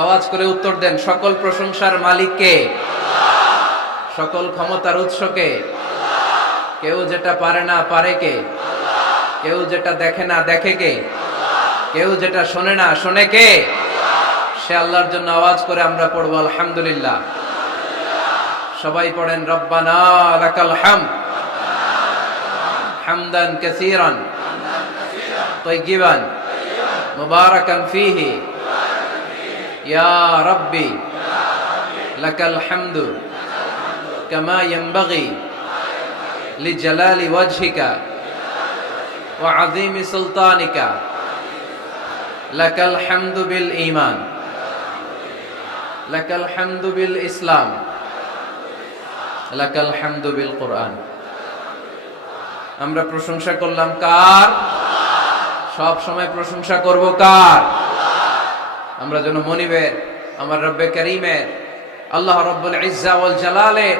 আওয়াজ করে উত্তর দেন, সকল প্রশংসার মালিক কে? সকল ক্ষমতার উৎস কে? কেউ যেটা পারে না পারে কে? কেউ যেটা দেখে না দেখে কে? কেউ যেটা শোনে না শোনে কে? সে আল্লাহর জন্য আওয়াজ করে আমরা পড়বো আলহামদুলিল্লাহ। সবাই পড়েন, রব্বানা লাকাল হামদ হামদান কাসীরান তাইয়িবান মুবারাকান ফীহি ইয়া রাব্বি লাকাল হামদু কামা ইয়ানবাগি লিজালালি ওয়াজহিকা ওয়া আযীমি সুলতানিকা লাকাল হামদু বিল ঈমান লাকাল হামদু বিল ইসলাম লাকাল হামদু বিল কুরআন। আমরা প্রশংসা করলাম কার? সব সময় প্রশংসা করব কার? আমরা যেন মনিবের, আমার রব্বে করিমের, আল্লাহ রব্বুল ইজ্জা ওয়াল জালালের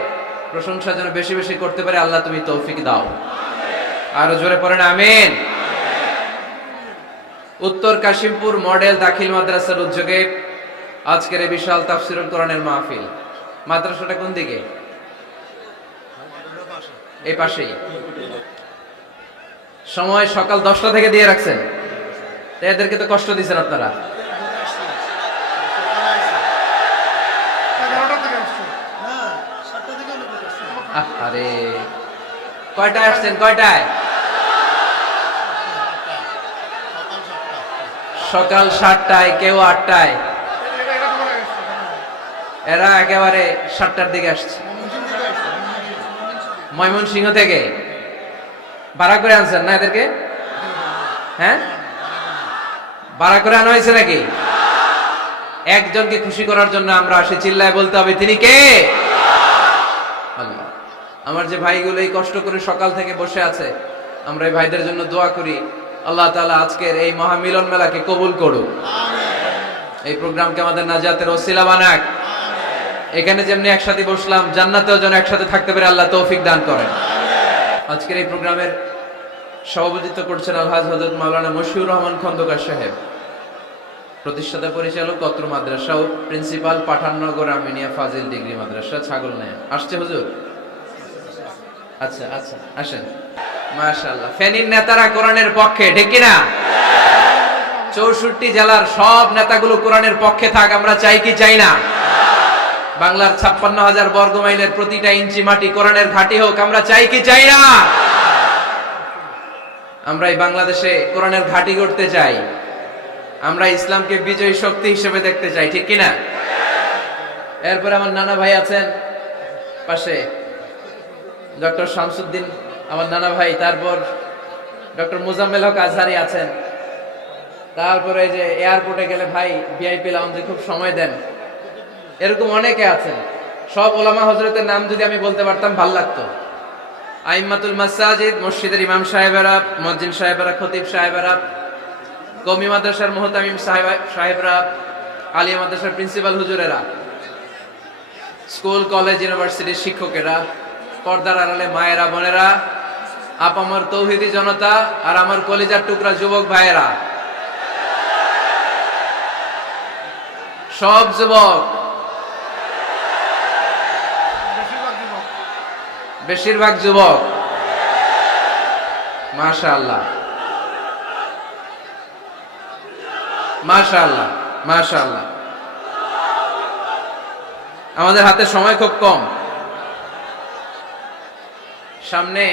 প্রশংসা যেন বেশি বেশি করতে পারে। আল্লাহ তুমি তৌফিক দাও। আরো জোরে পড়েন আমিন। উত্তর কাশিমপুর মডেল দাখিল মাদ্রাসার উদ্যোগে আজকের এই বিশাল তাফসীরুল কোরআনের মাহফিল। মাদ্রাসাটা কোন দিকে? এই পাশেই। সময় সকাল 10টা থেকে দিয়ে রাখছেন, এদেরকে তো কষ্ট দিচ্ছেন আপনারা। আরে কয়টায় আসছেন? কয়টায়? সকাল 7টায়, কেউ 8টায়, এরা একেবারে 7টার দিকে আসছে। ময়মনসিংহ থেকে ভাড়া করে আনছেন না এদেরকে? হ্যাঁ, ভাড়া করে আনা হয়েছে নাকি? একজনকে খুশি করার জন্য আমরা আসি, চিল্লায় বলতে হবে তিনি কে? আল্লাহ। আমার যে ভাইগুলো এই কষ্ট করে সকাল থেকে বসে আছে, আমরা এই ভাইদের জন্য দোয়া করি, আল্লাহ তাআলা আজকের এই মহামিলন মেলাকে কবুল করুক, এই প্রোগ্রামকে আমাদের নাজাতের ওসিলা বানাক। এখানে যেমনি একসাথে বসলাম, জান্নাতেও যেন একসাথে থাকতে পারে, আল্লাহ তৌফিক দান করেন। আজকের এই প্রোগ্রামের সভাপতিত্ব করছেন আলহাজ হযরত মাওলানা মশিউর রহমান খন্দকার সাহেব, প্রতিষ্ঠাতা পরিচালক কত্র মাদ্রাসা ও প্রিন্সিপাল পাঠাননগর আমিনিয়া ফাজিল ডিগ্রি মাদ্রাসা ছাগলনাইয়া। আসছে হুজুর? আচ্ছা আচ্ছা, আসেন। মাশাআল্লাহ। ফেনীর নেতারা কোরআনের পক্ষে, ঠিক কিনা? 64 জেলার সব নেতাগুলো কোরআনের পক্ষে থাক, আমরা চাই কি চাই না? বাংলার 56,000 বর্গ মাইলের প্রতিটা ইঞ্চি মাটি কোরআনের ঘাঁটি হোক, আমরা চাই কি চাই না? আমরা এই বাংলাদেশে কোরআনের ঘাঁটি করতে চাই, আমরা ইসলামকে বিজয়ী শক্তি হিসেবে দেখতে চাই, ঠিক কিনা? এরপরে আমার নানা ভাই আছেন পাশে, ডক্টর শামসুদ্দিন আমার নানা ভাই, তারপর ডক্টর মুজাম্মেল হক আজহারি আছেন, তারপরে এই যে এয়ারপোর্টে গেলে ভাই ভিআইপি লাউঞ্জে খুব সময় দেন, এরকম অনেকে আছেন। সব ওলামা হযরতের নাম যদি আমি বলতে পারতাম ভাল লাগতো। আইম্মাতুল মাসাজিদ, মসজিদের ইমাম সাহেবেরা, মুয়াজ্জিন সাহেবেরা, খতিব সাহেবেরা, কওমি মাদ্রাসার মুহতামিম সাহেবরা, আলিয়া মাদ্রাসার প্রিন্সিপাল হুজুরেরা, স্কুল কলেজ ইউনিভার্সিটির শিক্ষকেরা, পর্দার আড়ালে মায়েরা বোনেরা, আপামর তৌহিদি জনতা, আর আমার কলিজার টুকরা যুবক ভাইয়েরা, সব যুবক, বেশিরভাগ যুবক, মাশাআল্লাহ মাশাআল্লাহ মাশাআল্লাহ। আমাদের হাতে সময় খুব কম, সামনে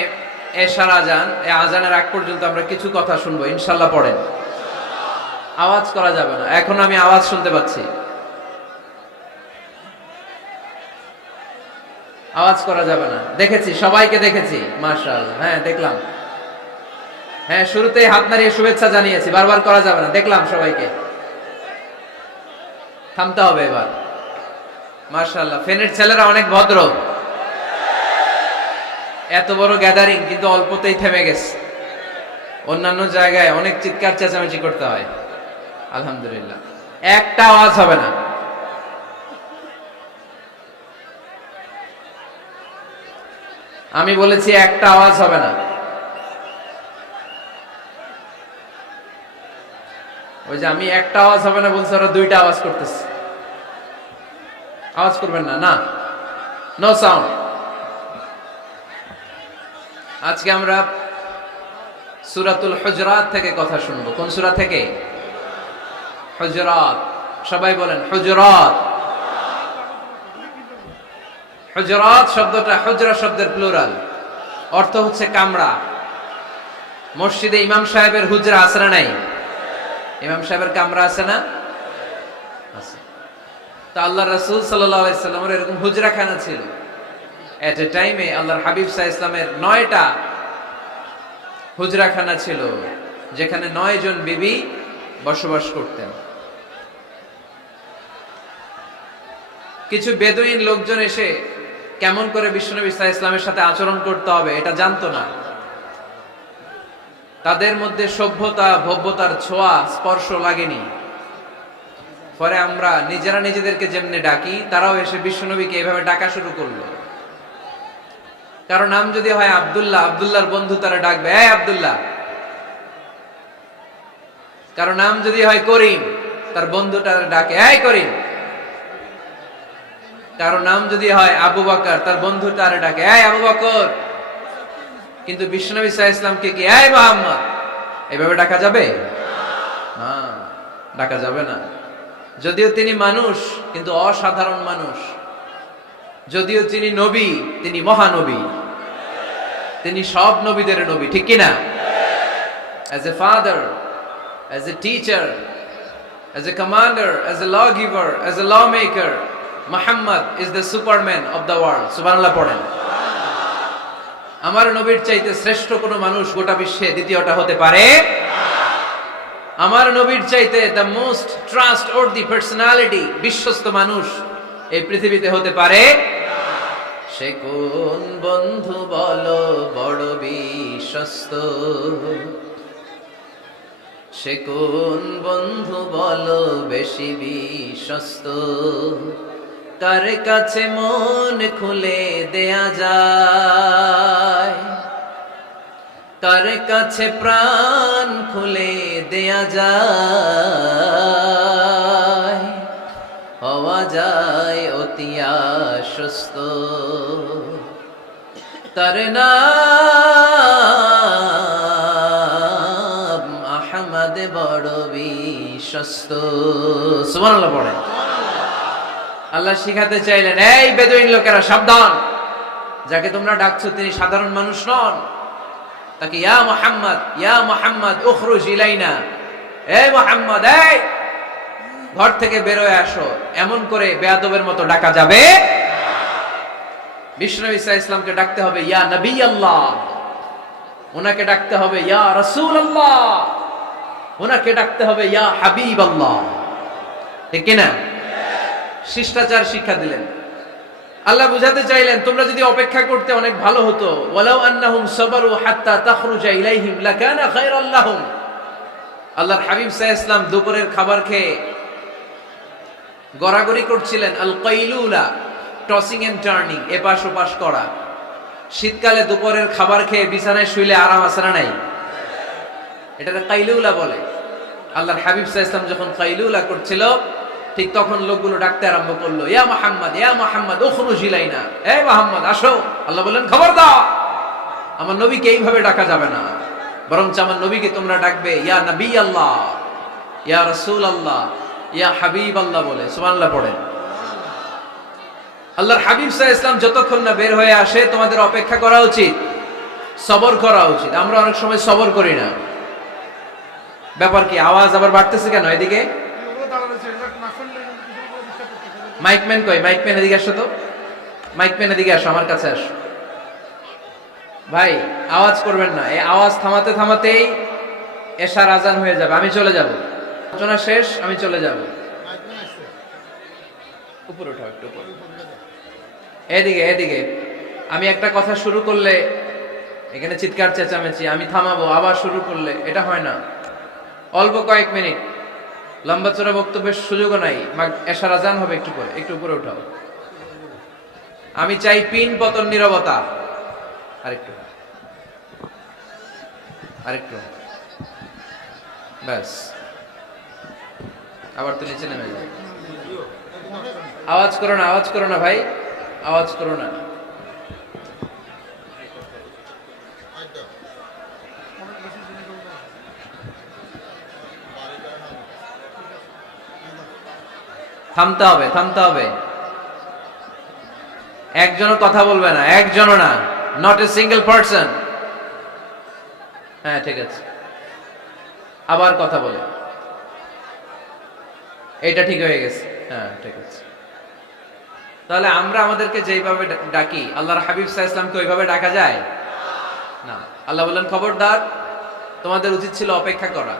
এশার আজান, এই আজানের আগ পর্যন্ত আমরা কিছু কথা শুনবো ইনশাআল্লাহ। পড়েন, আওয়াজ করা যাবে না, এখন আমি আওয়াজ শুনতে পাচ্ছি, আওয়াজ করা যাবে না। দেখেছি, সবাইকে দেখেছি, মাশাআল্লাহ। হ্যাঁ দেখলাম, হ্যাঁ শুরুতেই হাত নাড়িয়ে শুভেচ্ছা জানিয়েছি, বারবার করা যাবে না, দেখলাম সবাইকে। থামতে হবে এবার। মাশাআল্লাহ। ফেনের ছেলেরা অনেক ভদ্র, এত বড় গ্যাদারিং কিন্তু অল্পতেই থেমে গেছে। অন্যান্য জায়গায় অনেক চিৎকার চেঁচামেচি করতে হয়, আলহামদুলিল্লাহ একটা আওয়াজ হবে না। আমি বলেছি একটা আওয়াজ হবে না। ওই যে আমি একটা আওয়াজ হবে না বলছি, ওরা দুইটা আওয়াজ করতেছে। আওয়াজ করবেন না, না, নো সাউন্ড। আজকে আমরা সূরাতুল হুজরাত থেকে কথা শুনবো। কোন সূরা থেকে? হুজরাত। সবাই বলেন হুজরাত। হুজরাত শব্দটা হুজরা শব্দের প্লুরাল, অর্থ হচ্ছে কামরা। মসজিদে ইমাম সাহেবের হুজরা আছে না নাই? ইমাম সাহেবের কামরা আছে না? আছে। তো আল্লাহ রাসূল সাল্লাল্লাহু আলাইহি সাল্লামের এরকম হুজরাখানা ছিল। এট এ টাইমে আল্লাহর হাবিব সাল্লাল্লাহু আলাইহি সাল্লামের 9টা হুজরাখানা ছিল, যেখানে 9 জন বিবি বসবাস করতেন। কিছু বেদুইন লোকজন এসে কেমন করে বিশ্বনবী সাল্লাল্লাহু আলাইহি সাল্লামের সাথে আচরণ করতে হবে এটা জানতো না। তাদের মধ্যে সভ্যতা ভব্যতার ছোঁয়া স্পর্শ লাগেনি। পরে আমরা নিজেরা নিজেদেরকে যেমনি ডাকি, তারাও এসে বিশ্বনবীকে এভাবে ডাকা শুরু করলো। কারো নাম যদি হয় আব্দুল্লাহ, আব্দুল্লাহর বন্ধু তারা ডাকবে এই আব্দুল্লাহ। কারো নাম যদি হয় করিম, তার বন্ধুটা ডাকে এই করিম। কারো নাম যদি হয় আবু বকর, তার বন্ধুটা ডাকে এই আবু বকর। কিন্তু বিশ্বনবী সাল্লাল্লাহু আলাইহি সাল্লামকে কি এই মুহাম্মদ এভাবে ডাকা যাবে? না, ডাকা যাবে না। যদিও তিনি মানুষ, কিন্তু অসাধারণ মানুষ। যদিও তিনি নবী, তিনি মহানবী। তিনি সব নবীদের নবী, ঠিক কি না? As a father, as a teacher, as a commander, as a lawgiver, as a lawmaker, Muhammad is the superman of the world. সুবহানাল্লাহ পড়েন। আমার নবীর চাইতে শ্রেষ্ঠ কোন মানুষ গোটা বিশ্বে দ্বিতীয়টা হতে পারে? আমার নবীর চাইতে the most trustworthy personality, বিশ্বস্ত মানুষ এই পৃথিবীতে হতে পারে? সে কোন বন্ধু বলো বড় বিশ্বস্ত, সে কোন বন্ধু বলো বেশি বিশ্বস্ত, কার কাছে মন খুলে দেয়া যায়, কার কাছে প্রাণ খুলে দেয়া যায়, হওয়া যায় অতি আশ্বস্ত, তার নাম আহমদ বড় বিশ্বস্ত। সুবহানাল্লাহ পড়ে। আল্লাহ শিখাতে চাইলেন এই বেদুইন লোকেরা সাবধান, যাকে তোমরা ডাকছো তিনি সাধারণ মানুষ নন। তাকে ইয়া মুহাম্মদ উখরুজ ইলাইনা, এই মুহাম্মদ এই ঘর থেকে বের হয়ে আসো, এমন করে বেয়াদবের মতো ডাকা যাবে? বিশ্বনবী সাল্লাল্লাহু আলাইহি সাল্লামকে ডাকতে হবে ইয়া নবী আল্লাহ, ওনাকে ডাকতে হবে ইয়া রাসূল আল্লাহ, ওনাকে ডাকতে হবে ইয়া হাবিব আল্লাহ, ঠিক কি না? শিষ্টাচার শিক্ষা দিলেন। আল্লাহ বুঝাতে চাইলেন তোমরা যদি অপেক্ষা করতে অনেক ভালো হতো। ওয়ালাউ আন্নাহুম সাবারু হাত্তা তাখরুজা ইলাইহিম লাকানা খায়রাল লাহুম। আল্লাহর হাবিব সাল্লাল্লাহু আলাইহি সাল্লাম দুপুরের খাবার খেয়ে গড়াগড়ি করছিলেন। আল কাইলুলা, টসিং এন্ড টার্নিং, এপাশ ওপাশ করা। শীতকালে দুপুরের খাবার খেয়ে বিছানায় শুইলে আরাম আছে না নাই? এটাকে কাইলুলা বলে। আল্লাহর হাবিব সাল্লাল্লাহু আলাইহি সাল্লাম যখন কাইলুলা করছিল, ঠিক তখন লোকগুলো ডাকতে আরম্ভ করলো ইয়া মুহাম্মদ উখরুজ ইলাইনা, এই মুহাম্মদ আসো। আল্লাহ বললেন খবর দাও, আমার নবীকে এইভাবে ডাকা যাবে না, বরং আমার নবীকে তোমরা ডাকবে ইয়া নবী আল্লাহ, ইয়া রাসূল আল্লাহ, ইয়া হাবিব আল্লাহ বলে। সুবহানাল্লাহ পড়েন। আল্লাহর হাবিব সাল্লাল্লাহু আলাইহি ওয়াসাল্লাম যতক্ষণ না বের হয়ে আসে তোমাদের অপেক্ষা করা উচিত, সবর করা উচিত। আমরা অনেক সময় সবর করি না। ব্যাপার কি? আওয়াজ আবার বাড়তেছে কেন? এদিকে মাইকম্যান কই? মাইকম্যান এদিকে আসো তো, মাইকম্যান এদিকে আসো, আমার কাছে আসো। ভাই আওয়াজ করবেন না, এই আওয়াজ থামাতে থামাতেই এশার আজান হয়ে যাবে, আমি চলে যাব, আলোচনা শেষ, আমি চলে যাব। উপরে উঠাও একটু, উপরে। এদিকে এদিকে। আমি একটা কথা শুরু করলে এখানে চিৎকার চেঁচামেচি, আমি থামাবো, আবার শুরু করলে এটা হয় না। অল্প কয়েক মিনিট, লম্বা চড়া বক্তব্যের সুযোগও নাই। এশার আজান হবে একটু পরে, একটু উপরে উঠাও। আমি চাই পিন পতন নীরবতা। আরেকটু আরেকটু, ব্যাস, আবার তো নিচে নেমে যাবে। আওয়াজ করো না, আওয়াজ করো না ভাই, আওয়াজ করো না। থামতে হবে, থামতে হবে। একজনও কথা বলবে না, একজনও না, নট এ সিঙ্গেল পারসন। হ্যাঁ ঠিক আছে, আবার কথা বলে। এটা ঠিক হয়ে গেছে, হ্যাঁ ঠিক আছে। তাহলে আমরা আমাদেরকে যেইভাবে ডাকি, আল্লাহর হাবিব সাল্লাল্লাহু আলাইহি ওয়াসাল্লামকে ওইভাবে ডাকা যায় না। আল্লাহ বললেন, খবরদার, তোমাদের উচিত ছিল অপেক্ষা করা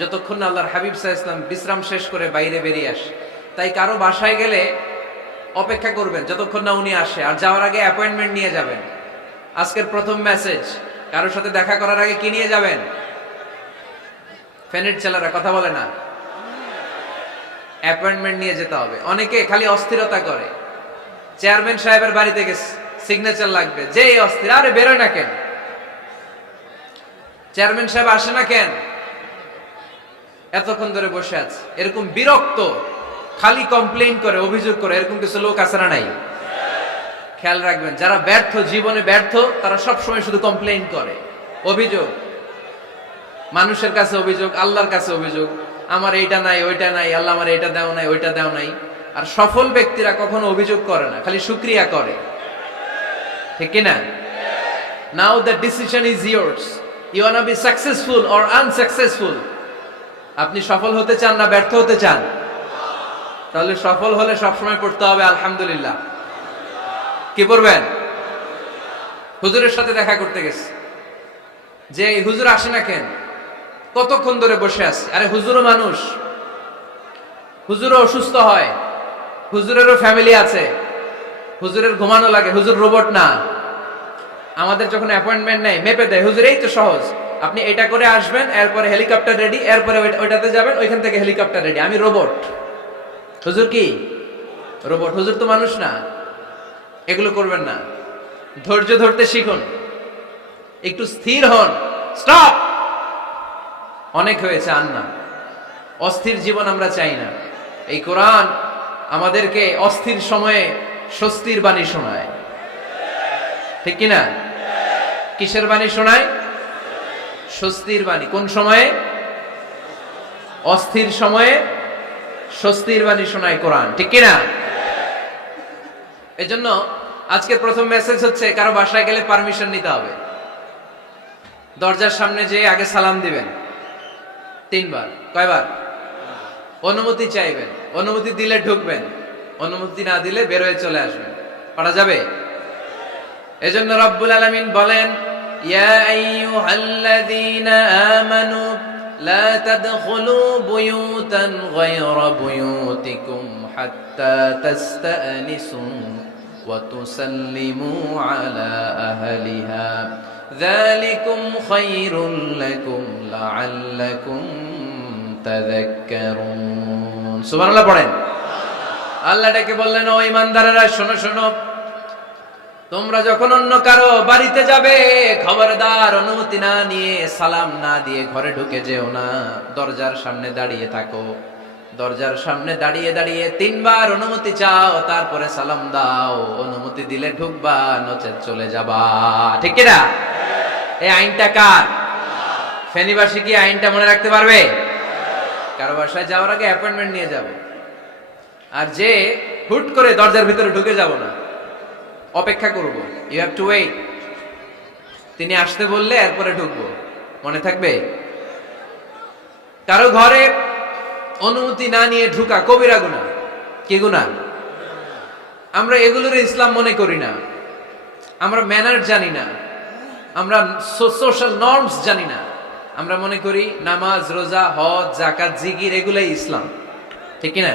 যতক্ষণ না আল্লাহর হাবিব সাল্লাল্লাহু আলাইহি ওয়াসাল্লাম বিশ্রাম শেষ করে বাইরে বেরিয়ে আসে। তাই কারো বাসায় গেলে অপেক্ষা করবেন যতক্ষণ না উনি আসে, আর যাওয়ার আগে অ্যাপয়েন্টমেন্ট নিয়ে যাবেন। আজকের প্রথম মেসেজ, কারোর সাথে দেখা করার আগে কি নিয়ে যাবেন? ফ্যানের ছেলেরা কথা বলে না, অ্যাপয়েন্টমেন্ট নিয়ে যেতে হবে। অনেকে খালি অস্থিরতা করে, চেয়ারম্যান সাহেবের বাড়িতে গেছে, সিগনেচার লাগবে, যেই অস্থির, আরে বেরোয় না কেন? চেয়ারম্যান সাহেব আসে না কেন? এতক্ষণ ধরে বসে আছে। এরকম বিরক্ত, খালি কমপ্লেইন করে, অভিযোগ করে, এরকম কিছু লোক আছে না নাই? খেয়াল রাখবেন, যারা ব্যর্থ, জীবনে ব্যর্থ, তারা সবসময় শুধু কমপ্লেইন করে, অভিযোগ। মানুষের কাছে অভিযোগ, আল্লাহর কাছে অভিযোগ, আমার এইটা নাই, ওইটা নাই, আল্লাহ আমার এইটা দেও নাই, ওইটা দেও নাই। আর সফল ব্যক্তিরা কখনো অভিযোগ করে না, খালি শুকরিয়া করে, ঠিক কিনা? Now the decision is yours, you wanna be successful or unsuccessful. আপনি সফল হতে চান না ব্যর্থ হতে চান? তাহলে সফল হলে সবসময় পড়তে হবে আলহামদুলিল্লাহ। কি পড়বেন? হুজুরের সাথে দেখা করতে গেছে, যে হুজুর আসে না কেন, কতক্ষণ ধরে বসে আছে। আরে হুজুরও মানুষ, হুজুরও অসুস্থ হয়, হুজুরেরও ফ্যামিলি আছে, হুজুরের ঘুমানো লাগে, হুজুর রোবট না। আমাদের যখন অ্যাপয়েন্টমেন্ট নেয়, মেপে দেয়, হুজুর এই তো সহজ, আপনি এটা করে আসবেন, এরপরে হেলিকপ্টার রেডি, এরপরে ওইটাতে যাবেন, ওইখান থেকে হেলিকপ্টার রেডি। আমি রোবট, হুজুর কি রোবট? হুজুর তো মানুষ না। এগুলো করবেন না, ধৈর্য ধরতে শিখুন, একটু স্থির হন। স্টপ, অনেক হয়েছে, আর না। অস্থির জীবন আমরা চাই না। এই কোরআন আমাদেরকে অস্থির সময়ে স্বস্তির বাণী শোনায়, ঠিক কিনা? কিসের বাণী শোনায়? স্বস্তির বাণী। কোন সময়ে? অস্থির সময়ে স্বস্তির বাণী শোনায় কোরআন, ঠিক কিনা? এজন্য আজকের প্রথম মেসেজ হচ্ছে, কারো বাসায় গেলে পারমিশন নিতে হবে। দরজার সামনে যেয়ে আগে সালাম দিবেন 3 বার। কয়বার? অনুমতি চাইবেন, অনুমতি দিলে ঢুকবেন, অনুমতি না দিলে বের হয়ে চলে আসবেন। পারা যাবে? এজন্য রব্বুল আলামিন বলেন, ইয়া আইয়ুহাল্লাযীনা আমানু লা তাদখুলু বুয়ুতান গায়রা বুয়ুতিকুম হাত্তা তাস্তানিসু ওয়া তুসাল্লিমু আলা আহলিহা যালিকুম খায়রুল লাকুম লাআল্লাকুম তাযাক্কারুন। সুবহানাল্লাহ পড়েন। আল্লাহ ডেকে বললেন, ও ঈমানদারেরা, শোনো শোনো, তোমরা যখন অন্য কারো বাড়িতে যাবে, খবরদার অনুমতি না নিয়ে, সালাম না দিয়ে ঘরে ঢুকে যেও না। দরজার সামনে দাঁড়িয়ে থাকো, দরজার সামনে দাঁড়িয়ে দাঁড়িয়ে 3 বার অনুমতি চাও, তারপরে সালাম দাও। অনুমতি দিলে ঢুকবা, নচেত চলে যাবা, ঠিক কিনা? এই আইনটা কার? ফেনীবাসী কি আইনটা মনে রাখতে পারবে? কারো বাসায় যাওয়ার আগে অ্যাপয়েন্টমেন্ট নিয়ে যাব, আর যে হুট করে দরজার ভিতরে ঢুকে যাব না, অপেক্ষা করব। You have to wait. তিনি আসতে বললে এরপরে ঢুকবো, মনে থাকবে? কারো ঘরে অনুমতি না নিয়ে ঢুকা কবিরা গুনাহ। কি গুনাহ? আমরা এগুলোর ইসলাম মনে করি না, আমরা ম্যানার জানি না, আমরা সোশ্যাল নর্মস জানি না। আমরা মনে করি নামাজ, রোজা, হজ, যাকাত, জিকির এগুলাই ইসলাম, ঠিক কিনা?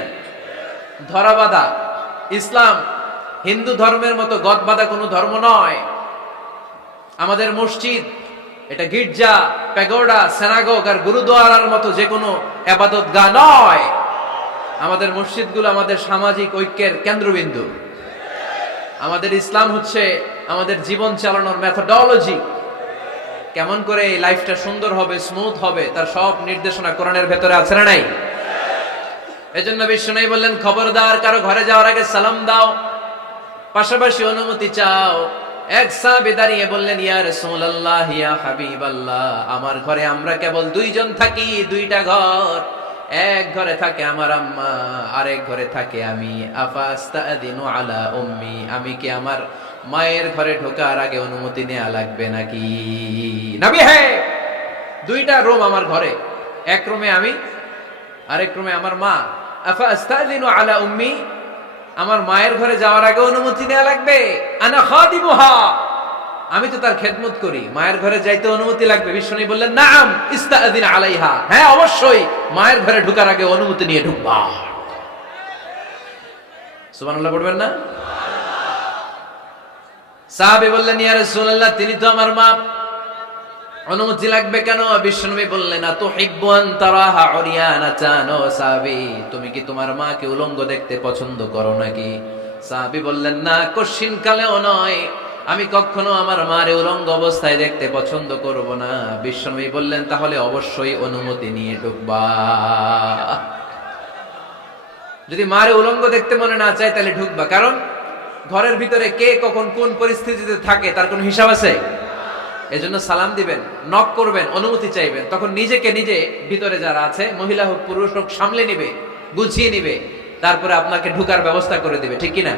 ধরাবাঁধা ইসলাম হিন্দু ধর্মের মতো গদবাঁধা কোনো ধর্ম নয়। আমাদের মসজিদ এটা গির্জা, প্যাগোডা, সিনাগোগ আর গুরুদ্বারার মতো যে কোনো ইবাদতগাহ নয়। আমাদের মসজিদগুলো আমাদের সামাজিক ঐক্যের কেন্দ্রবিন্দু। আমাদের ইসলাম হচ্ছে আমাদের জীবন চালানোর মেথোডোলজি। কেমন করে এই লাইফটা সুন্দর হবে, স্মুথ হবে, তার সব নির্দেশনা কোরআনের ভেতরে আছে না নাই? এজন্য বিশ্বনবী বললেন, খবরদার কারো ঘরে যাওয়ার আগে সালাম দাও, পাশাপাশি অনুমতি চাও। এক সাহাবী দাঁড়িয়ে বললেন, ইয়া রাসূলুল্লাহ, ইয়া হাবিবাল্লাহ, আমার ঘরে আমরা কেবল দুইজন থাকি, দুইটা ঘর। এক ঘরে থাকে আমার আম্মা, আরেক ঘরে থাকে আমি। আফাস্তাদিনু আলা উম্মি, আমি কি আমার মায়ের ঘরে ঢোকার আগে অনুমতি নেওয়া লাগবে নাকি? নবী, হ্যাঁ, দুইটা রুম আমার ঘরে, এক রুমে আমি, আরেক রুমে আমার মা। আফাস্তাদিনু আলা উম্মি, আমার মায়ের ঘরে যাওয়ার আগে অনুমতি নেওয়া লাগবে? আনা খাদিমুহা, আমি তো তার খেদমত করি, মায়ের ঘরে যাইতে অনুমতি লাগবে? বিশ্বনবী বললেন, নাম ইস্তাদিন আলাইহা, হ্যাঁ অবশ্যই মায়ের ঘরে ঢোকার আগে অনুমতি নিয়ে ঢুকবা। সুবহানাল্লাহ পড়বেন না? সাহাবী বললেন, ইয়া রাসূলুল্লাহ, তিনি তো আমার মা, অনুমতি লাগবে কেন? বিশ্বনবী বললেন, আতুহিব্বু আন তারাহা উরিয়ানাতান, ও সাহাবী, তুমি কি তোমার মাকে উলঙ্গ দেখতে পছন্দ করো নাকি? সাহাবী বললেন, না, কশিন কালেও নয়, আমি কখনো আমার মারে উলঙ্গ অবস্থায় দেখতে পছন্দ করব না। বিশ্বনবী বললেন, তাহলে অবশ্যই অনুমতি নিয়ে ঢুকবা। যদি মারে উলঙ্গ দেখতে মনে না চায় তাহলে ঢুকবা, কারণ ঘরের ভিতরে কে কখন কোন পরিস্থিতিতে থাকে তার কোনো হিসাব আছে। এজন্য সালাম দিবেন, নক করবেন, অনুমতি চাইবেন, তখন নিজেকে নিজে ভিতরে যারা আছে, মহিলা হোক পুরুষ হোক, সামলে নিবে, গুছিয়ে নিবে, তারপরে আপনাকে ঢুকার ব্যবস্থা করে দিবে, ঠিক কিনা?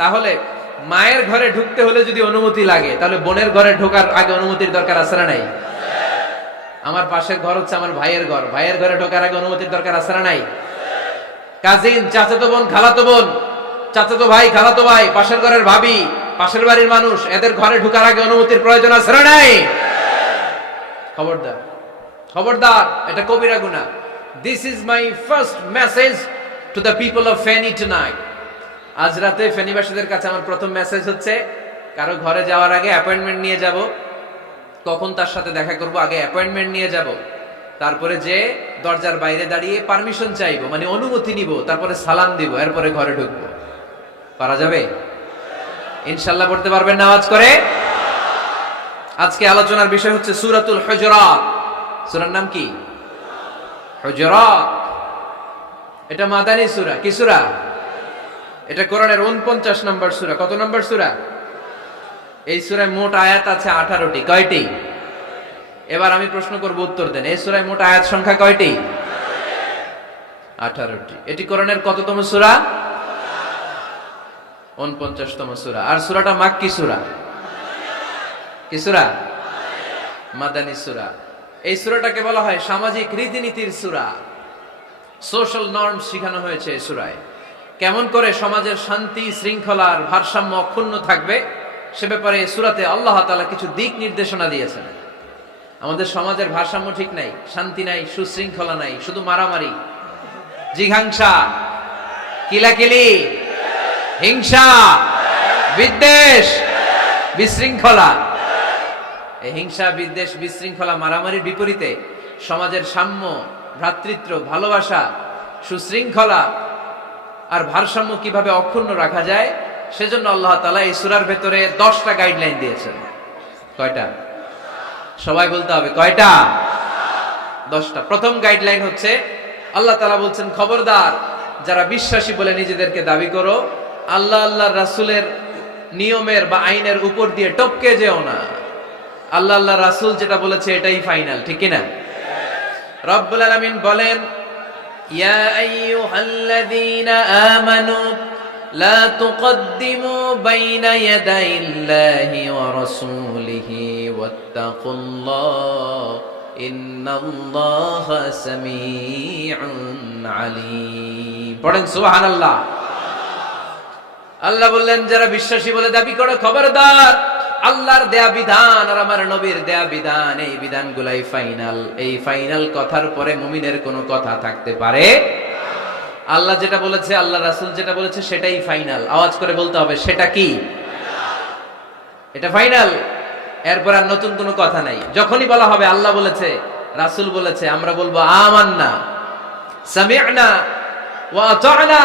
তাহলে মায়ের ঘরে ঢুকতে হলে যদি অনুমতি লাগে, তাহলে বোনের ঘরে ঢোকার আগে অনুমতির দরকার আছে না নাই? আমার পাশের ঘর হচ্ছে আমার ভাইয়ের ঘর, ভাইয়ের ঘরে ঢোকার আগে অনুমতির দরকার আছে না নাই? কাজিন, চাচাতো বোন, খালাতো বোন, চাচাতো ভাই, খালাতো ভাই, পাশের ঘরের ভাবি, পাশের বাড়ির মানুষ, এদের ঘরে ঢোকার আগে অনুমতির প্রয়োজন আছে না নাই? খবরদার, খবরদার, এটা কবিরা গুনাহ। This is my first message to the people of Feni tonight. আজ রাতে ফেনীবাসীদের কাছে আমার প্রথম মেসেজ হচ্ছে, কারো ঘরে যাওয়ার আগে অ্যাপয়েন্টমেন্ট নিয়ে যাব, কখন তার সাথে দেখা করব আগে অ্যাপয়েন্টমেন্ট নিয়ে যাব, তারপরে যে দরজার বাইরে দাঁড়িয়ে পারমিশন চাইবো, মানে অনুমতি নিব, তারপরে সালাম দিব, এরপরে ঘরে ঢুকবো। পারা যাবে? ইনশাআল্লাহ পড়তে পারবেন না আওয়াজ করে? আজকে আলোচনার বিষয় হচ্ছে সূরাতুল হুজুরাত। সূরার নাম কি? হুজুরাত। এটা মাদানী সূরা। কি সূরা? এটা কোরআনের 49 নম্বর সূরা। কত নম্বর সূরা? এই সূরায় মোট আয়াত আছে 18টি। কয়টি? এবার আমি প্রশ্ন করব, উত্তর দেন। এই সূরায় মোট আয়াত সংখ্যা কয়টি? 18টি। এটি কোরআনের কততম সূরা? 49তম সূরা। আর সূরাটা মাক্কি সূরা। কি সূরা? মাদানী সূরা। এই সূরাটাকে বলা হয় সামাজিক রীতিনীতির সূরা। সোশ্যাল নর্ম শেখানো হয়েছে এই সূরায়। কেমন করে সমাজের শান্তি শৃঙ্খলার ভারসাম্য অক্ষুণ্ণ থাকবে সে ব্যাপারে এই সূরাতে আল্লাহ তাআলা কিছু দিক নির্দেশনা দিয়েছেন। আমাদের সমাজের ভারসাম্য ঠিক নাই, শান্তি নাই, সুশৃঙ্খলা নাই, শুধু মারামারি, জিঘাংসা, কিলাকিলি, হিংসা, বিদ্বেষ, বিশৃঙ্খলা। এই হিংসা, বিদ্বেষ, বিশৃঙ্খলা, মারামারির বিপরীতে সমাজের সাম্য, ভ্রাতৃত্ব, ভালোবাসা, সুশৃঙ্খলা আর ভারসাম্য কিভাবে অক্ষুণ্ণ রাখা যায়, সেজন্য আল্লাহ তাআলা এই সূরার ভেতরে 10টা গাইডলাইন দিয়েছেন। কয়টা? সবাই বলতে হবে, কয়টা? 10টা। প্রথম গাইডলাইন হচ্ছে, আল্লাহ তাআলা বলছেন, খবরদার যারা বিশ্বাসী বলে নিজেদেরকে দাবি করো, আল্লাহ আল্লাহর রাসূলের নিয়মের বা আইনের উপর দিয়ে টপকে যেও না। আল্লাহ আল্লাহর রাসূল যেটা বলেছে এটাই ফাইনাল, ঠিক কি না? রব্বুল আলামিন বলেন, ইয়া আইয়ুহাল্লাযীনা আমানু লা তুকদ্দিমু বাইনা ইয়াদাইল্লাহি ওয়া রাসূলিহি ওয়াত্তাকুল্লাহ ইন্নাল্লাহা সামিউন আলীম। পড়েন সুবহানাল্লাহ। আল্লাহ বললেন, যারা বিশ্বাসী বলে দাবি করো, খবরদার আল্লাহর দেয়া বিধান আর আমার নবীর দেয়া বিধান, এই বিধানগুলাই ফাইনাল। এই ফাইনাল কথার পরে মুমিনের কোনো কথা থাকতে পারে? আল্লাহ যেটা বলেছে, আল্লাহ রাসূল যেটা বলেছে সেটাই ফাইনাল। আওয়াজ করে বলতে হবে, সেটা কি? এটা ফাইনাল। এরপর আর নতুন কোনো কথা নাই। যখনই বলা হবে আল্লাহ বলেছে, রাসূল বলেছে, আমরা বলবো আমান্না, সামি'না ওয়া আতা'না,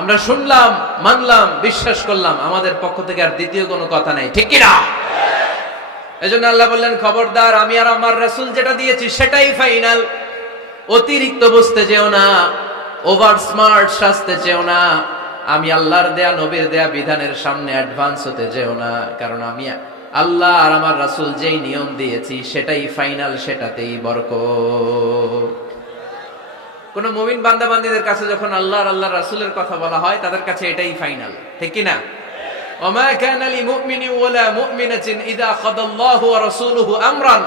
আমরা শুনলাম, মানলাম, বিশ্বাস করলাম, আমাদের পক্ষ থেকে আর দ্বিতীয় কোনো কথা নাই, ঠিক কি না? এজন্য আল্লাহ বললেন, খবরদার আমি আর আমার রাসূল যেটা দিয়েছি সেটাই ফাইনাল। অতিরিক্ত বুঝতে যেও না, ওভার স্মার্ট সাজতে চেও না, আমি আল্লাহর দেয়া নবীর দেয়া বিধানের সামনে অ্যাডভান্স হতে চেও না, কারণ আমি আল্লাহ আর আমার রাসূল যেই নিয়ম দিয়েছি সেটাই ফাইনাল, সেটাতেই বরকত। কোন মুমিন বান্দা বান্দীদের কাছে যখন আল্লাহর আল্লাহর রাসূলের কথা বলা হয় তাদের কাছে এটাই ফাইনাল, ঠিক কি না? ওমা কানা লিমুমিনি ওয়ালা মুমিনাতিন ইযা কাদাল্লাহু ওয়া রাসূলুহু আমরান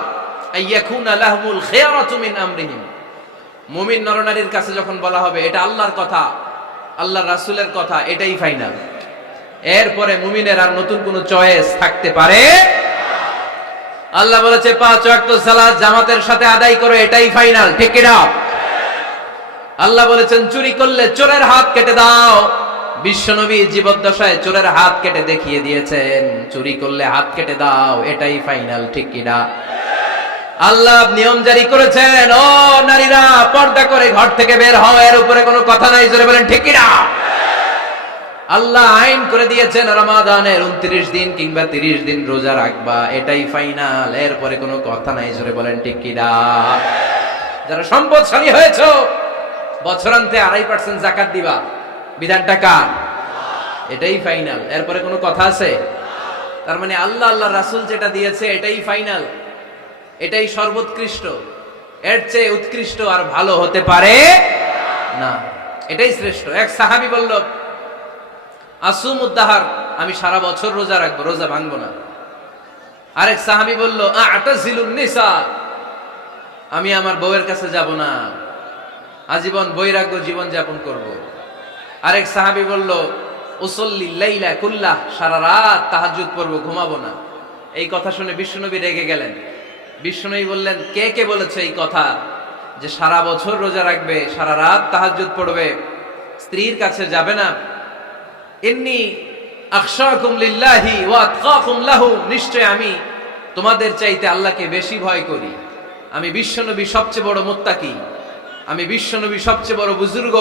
আইয়াকুনা লাহুমুল খিয়ারাতু মিন আমরিহিম। মুমিন নরনারীর কাছে যখন বলা হবে এটা আল্লাহর কথা, আল্লাহর রাসূলের কথা, এটাই ফাইনাল। এরপরে মুমিনের আর নতুন কোনো চয়েস থাকতে পারে? আল্লাহ বলেছে 5 ওয়াক্ত সালাত জামাতের সাথে আদায় করো, এটাই ফাইনাল, ঠিক কি না? আল্লাহ বলেছেন চুরি করলে চোরের হাত কেটে দাও। বিশ্বনবী জীবদ্দশায় চোরের হাত কেটে দেখিয়ে দিয়েছেন, চুরি করলে হাত কেটে দাও, এটাই ফাইনাল, ঠিক কি না? আল্লাহ নিয়ম জারি করেছেন, ও নারীরা পর্দা করে ঘর থেকে বের হও, এর উপরে কোনো কথা নাই, জোরে বলেন ঠিক কি না? আল্লাহ আইন করে দিয়েছেন রমাদানের 29 দিন কিংবা 30 দিন রোজা রাখবা, এটাই ফাইনাল, এরপরে কোনো কথা নাই, জোরে বলেন ঠিক কি না? যারা সম্পদশালী হয়েছো বছরান্তে 2.5% যাকাত দিবা, বিধানটা কার? এটাই ফাইনাল, এরপরে কোনো কথা আছে? তার মানে আল্লাহ আল্লাহ রাসূল যেটা দিয়েছে এটাই ফাইনাল, এটাই সর্বোৎকৃষ্ট, এর চেয়ে উৎকৃষ্ট আর ভালো হতে পারে না, এটাই শ্রেষ্ঠ। এক সাহাবী বলল আসুমুদ্দাহার, আমি সারা বছর রোজা রাখবো, রোজা ভাঙবো না। আরেক সাহাবী বলল আ'তাজিলুন নিসা, আমি আমার বউয়ের কাছে যাব না, আজীবন বৈরাগ্য জীবন যাপন করব। আরেক সাহাবী বলল উসল্লি লাইলা কুল্লাহ, সারা রাত তাহাজ্জুদ পড়বো, ঘুমাবো না। এই কথা শুনে বিশ্বনবী রেগে গেলেন। বিশ্বনবী বললেন কে কে বলেছে এই কথা যে সারা বছর রোজা রাখবে, সারা রাত তাহাজ্জুদ পড়বে, স্ত্রীর কাছে যাবে না? ইন্নী আখশাকুম লিল্লাহি ওয়া আতকাকুম লাহু, নিশ্চয় আমি তোমাদের চাইতে আল্লাহকে বেশি ভয় করি, আমি বিশ্বনবী সবচেয়ে বড় মুত্তাকি, আমি বিশ্বনবী সবচেয়ে বড় বুজুর্গ,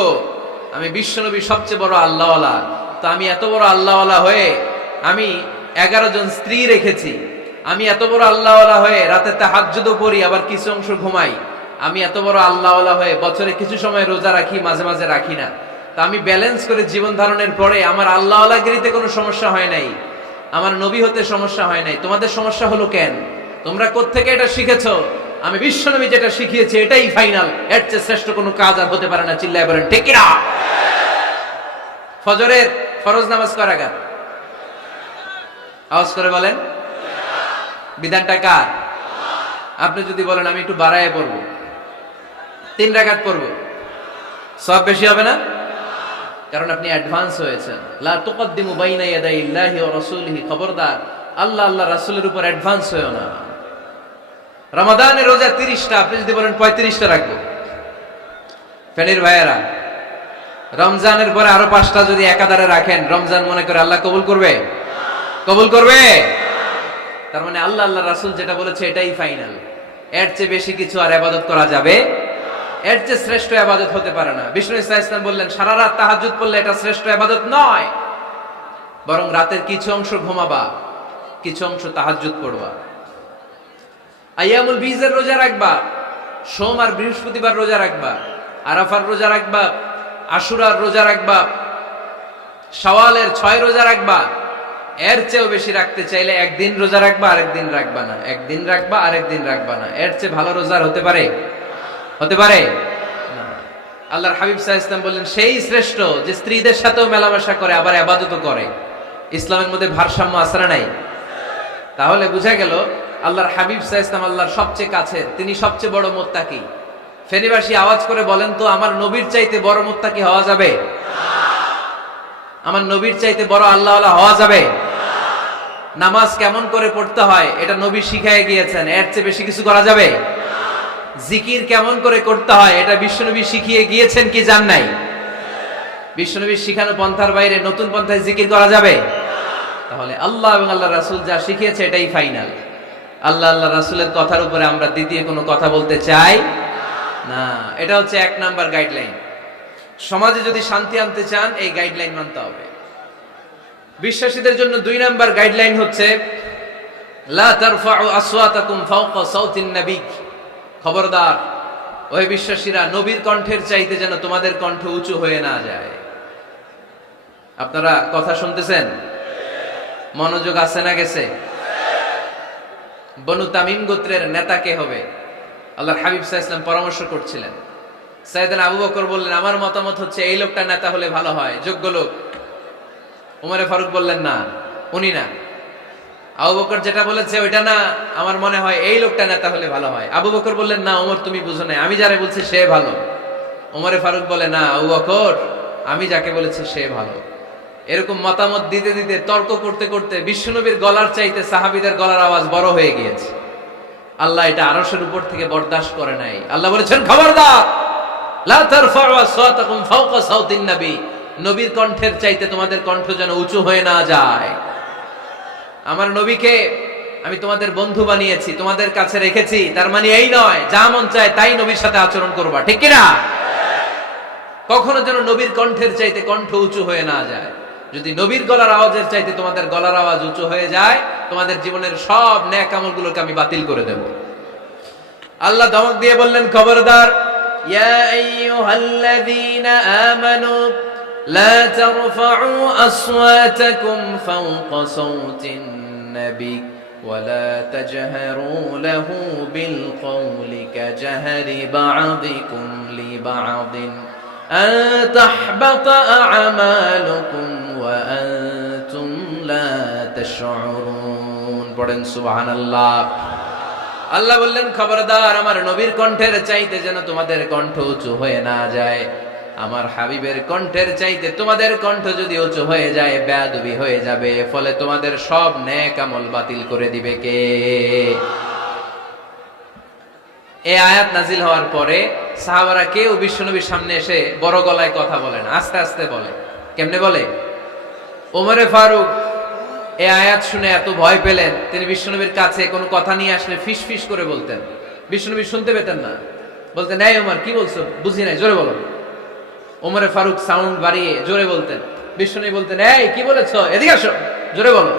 আমি বিশ্বনবী সবচেয়ে বড় আল্লাহওয়ালা। তো আমি এত বড় আল্লাহওয়ালা হয়ে আমি 11 জন স্ত্রী রেখেছি, আমি এত বড় আল্লাহওয়ালা হয়ে রাতে তাহাজ্জুদও পড়ি, আবার কিছু অংশ ঘুমাই, আমি এত বড় আল্লাহওয়ালা হয়ে বছরে কিছু সময় রোজা রাখি, মাঝে মাঝে রাখি না। তা আমি ব্যালেন্স করে জীবন ধারণের পরে আমার আল্লাহওয়ালাগিরিতে কোনো সমস্যা হয় নাই, আমার নবী হতে সমস্যা হয় নাই। তোমাদের সমস্যা হলো কেন? তোমরা কোত্থেকে এটা শিখেছো? আমি বিশ্বনবী যেটা শিখিয়েছি এটাই ফাইনাল, এর চেয়ে শ্রেষ্ঠ কোনো কাজ আর হতে পারে না। চিল্লায় বলেন ঠিক কি না? ফজরের ফরজ নামাজ কয় রাকাত? আওয়াজ করে বলেন। বিধানটা কার? আপনি যদি বলেন আমি একটু বাড়ায় পড়বো, 3 রাকাত পড়বো, সব বেশি হবে না? কারণ আপনি অ্যাডভান্স হয়েছেন। লা তুকদ্দিমু বাইনা ইয়াদাইল্লাহি ওয়া রাসূলিহি, খবরদার আল্লাহ আল্লাহ রাসূলের উপর অ্যাডভান্স হয়ো না। রমাদানের রোজা 30টা, আপনি যদি বলেন 35টা রাখবো, ফেনীর ভাইয়েরা রমজানের পরে আরো 5টা যদি একাধারে রাখেন, রমজান মনে করে আল্লাহ কবুল করবে? কবুল করবে? তার মানে আল্লাহ আল্লাহ রাসূল যেটা বলেছে এটাই ফাইনাল, এর চেয়ে বেশি কিছু আর ইবাদত করা যাবে, এর চেয়ে শ্রেষ্ঠ ইবাদত হতে পারে না। বিষ্ণু ইসলাম বললেন সারা রাত তাহাজ্জুদ পড়লে এটা শ্রেষ্ঠ ইবাদত নয়, বরং রাতের কিছু অংশ ঘুমাবা, কিছু অংশ তাহাজ্জুদ পড়বা। আইয়ামুল বীজের রোজা রাখবা, সোম আর বৃহস্পতিবার রোজা রাখবা, আরাফার রোজা রাখবা, আশুরার রোজা রাখবা, শাওয়ালের 6 রোজা রাখবা। এর চেয়েও বেশি রাখতে চাইলে একদিন রোজা রাখবা, আরেকদিন রাখবা না, একদিন রাখবা, আরেকদিন রাখবা না। এর চেয়ে ভালো রোজা হতে পারে? হতে পারে না। আল্লাহর হাবিব সাল্লাল্লাহু আলাইহি ওয়াসাল্লাম বললেন সেই শ্রেষ্ঠ যে স্ত্রীদের সাথেও মেলামেশা করে আবার ইবাদতও করে। ইসলামের মধ্যে ভারসাম্য আছে না নাই? তাহলে বোঝা গেল আল্লাহর হাবিব সাল্লাল্লাহু আলাইহি ওয়াসাল্লাম আল্লাহর সবচেয়ে কাছের, তিনি সবচেয়ে বড় মুত্তাকি। ফেনীবাসী আওয়াজ করে বলেন তো আমার নবীর চাইতে বড় মুত্তাকি হওয়া যাবে? আমার নবীর চাইতে বড় আল্লাহওয়ালা হওয়া যাবে? নামাজ কেমন করে পড়তে হয় এটা নবী শিখায় গিয়েছেন, এর চেয়ে বেশি কিছু করা যাবে? জিকির কেমন করে করতে হয় এটা বিশ্বনবী শিখিয়ে গিয়েছেন কি জান নাই? বিশ্বনবীর শিখানো পন্থার বাইরে নতুন পন্থায় জিকির করা যাবে? তাহলে আল্লাহ এবং আল্লাহ রাসূল যা শিখিয়েছে এটাই ফাইনাল। আল্লাহ আল্লাহ রাসূলের কথার উপরে আমরা দ্বিতীয় কোনো কথা বলতে চাই না। এটা হচ্ছে 1 নাম্বার গাইডলাইন। সমাজে যদি শান্তি আনতে চান এই গাইডলাইন মানতে হবে। বিশ্বাসীদের জন্য 2 নাম্বার গাইডলাইন হচ্ছে লা তারফাউ আসওয়াতাকুম ফাওকা সাউতিন নবী। খবরদার ওই বিশ্বাসীরা, নবীর কণ্ঠের চাইতে যেন তোমাদের কণ্ঠ উঁচু হয়ে না যায়। আপনারা কথা শুনতেছেন? মনোযোগ আছে না গেছে? বনু তামিম গোত্রের নেতা কে হবে? আল্লাহর হাবিব সাল্লাল্লাহু আলাইহি ওয়াসাল্লাম পরামর্শ করছিলেন। সাইয়েদনা আবু বকর বললেন, আমার মতামত হচ্ছে এই লোকটা নেতা হলে ভালো হয়, যোগ্য লোক। উমরে ফারুক বললেন, না, উনি না। আবু বকর যেটা বলেছে ওইটা না, আমার মনে হয় এই লোকটা নেতা হলে ভালো হয়। আবু বকর বললেন, না ওমর, তুমি বুঝো না, আমি যারা বলছি সে ভালো। উমরে ফারুক বলে, না আবু বকর, আমি যাকে বলেছি সে ভালো। এরকম মতামত দিতে দিতে, তর্ক করতে করতে বিশ্বনবীর গলার চাইতে সাহাবীদের গলার আওয়াজ বড় হয়ে গিয়েছে। আল্লাহ এটা আরশের উপর থেকে বরদাস্ত করে নাই। আল্লাহ বলেছেন, খবরদার, লা তারফাউ আসওয়াতাকুম ফাওকা সাউতিন নবী, নবীর কণ্ঠের চাইতে তোমাদের কণ্ঠ যেন উঁচু হয়ে না যায়। আমার নবীকে আমি তোমাদের বন্ধু বানিয়েছি, তোমাদের কাছে রেখেছি, তার মানে এই নয় যা মন চায় তাই নবীর সাথে আচরণ করবা, ঠিক কি না? কখনো যেন নবীর কণ্ঠের চাইতে কণ্ঠ উঁচু হয়ে না যায়। যদি নবীর গলার আওয়াজের চাইতে তোমাদের গলার আওয়াজ উঁচু হয়ে যায়, তোমাদের জীবনের সব নেক আমলগুলোকে আমি বাতিল করে দেব। আল্লাহ ধমক দিয়ে বললেন, খবরদার, ইয়া আইয়ুহাল্লাযীনা আমানু লা তারফাউ আসওয়াতাকুম ফাওকা সাওতিন নবী ওয়া লা তাজহারু লাহু বিল কওলি কাজহারি বা'দিকুম লিবা'দিন আন তাহবাতা আ'মালুকুম ওয়া আনতুম লা তাশউরুন। পড়েন সুবহানাল্লাহ। আল্লাহ বললেন, খবরদার, আমার নবীর কণ্ঠের চাইতে যেন তোমাদের কণ্ঠ উঁচু হয়ে না যায়। আমার হাবিবের কণ্ঠের চাইতে তোমাদের কণ্ঠ যদি উঁচু হয়ে যায়, বেয়াদবি হয়ে যাবে, ফলে তোমাদের সব নেক আমল বাতিল করে দিবে কে? এই আয়াত নাজিল হওয়ার পরে সাহাবারা কেউ বিশ্বনবীর সামনে এসে বড় গলায় কথা বলে না, আস্তে আস্তে বলে। কেমনে বলে? ওমরে ফারুক এই আয়াত শুনে এত ভয় পেলেন, তিনি বিশ্বনবীর কাছে কোনো কথা নিয়ে আসলে ফিস ফিস করে বলতেন। বিশ্বনবী শুনতে পেতেন না, বলতেন, এই ওমর কি বলছো, বুঝি নাই, জোরে বলো। ওমরে ফারুক সাউন্ড বাড়িয়ে জোরে বলতেন। বিশ্বনবী বলতেন, এই কি বলেছো, এদিকে আসো, জোরে বলো।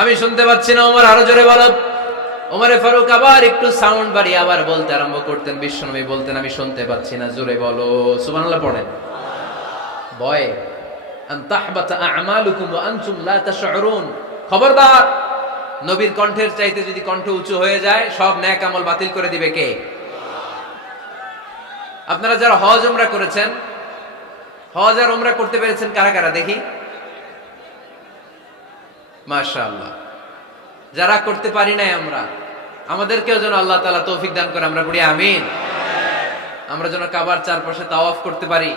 আমি শুনতে পাচ্ছি না, ওমর আরো জোরে বলো। ওমরে ফারুক আবার একটু সাউন্ড বাড়িয়ে আবার বলতে আরম্ভ করতেন। বিশ্বনবী বলতেন, আমি শুনতে পাচ্ছি না, জোরে বলো। সুবহানাল্লাহ পড়েন। ভয়ে, আন তাহবাতা আ'মালুকুম ওয়া আনতুম লা তাশউরুন, খবরদার, নবীর কণ্ঠের চাইতে যদি কণ্ঠ উঁচু হয়ে যায়, সব নেক আমল বাতিল করে দিবে কে? আপনারা যারা হজ উমরা করেছেন, হজ আর উমরা করতে পেরেছেন কারা কারা দেখি? মাশাআল্লাহ। যারা করতে পারি নাই আমরা, আমাদেরকেও যেন আল্লাহ তাআলা তৌফিক দান করে, আমরা পড়ি আমিন। আমরা যেন কাবার চারপাশে তাওয়াফ করতে পারি,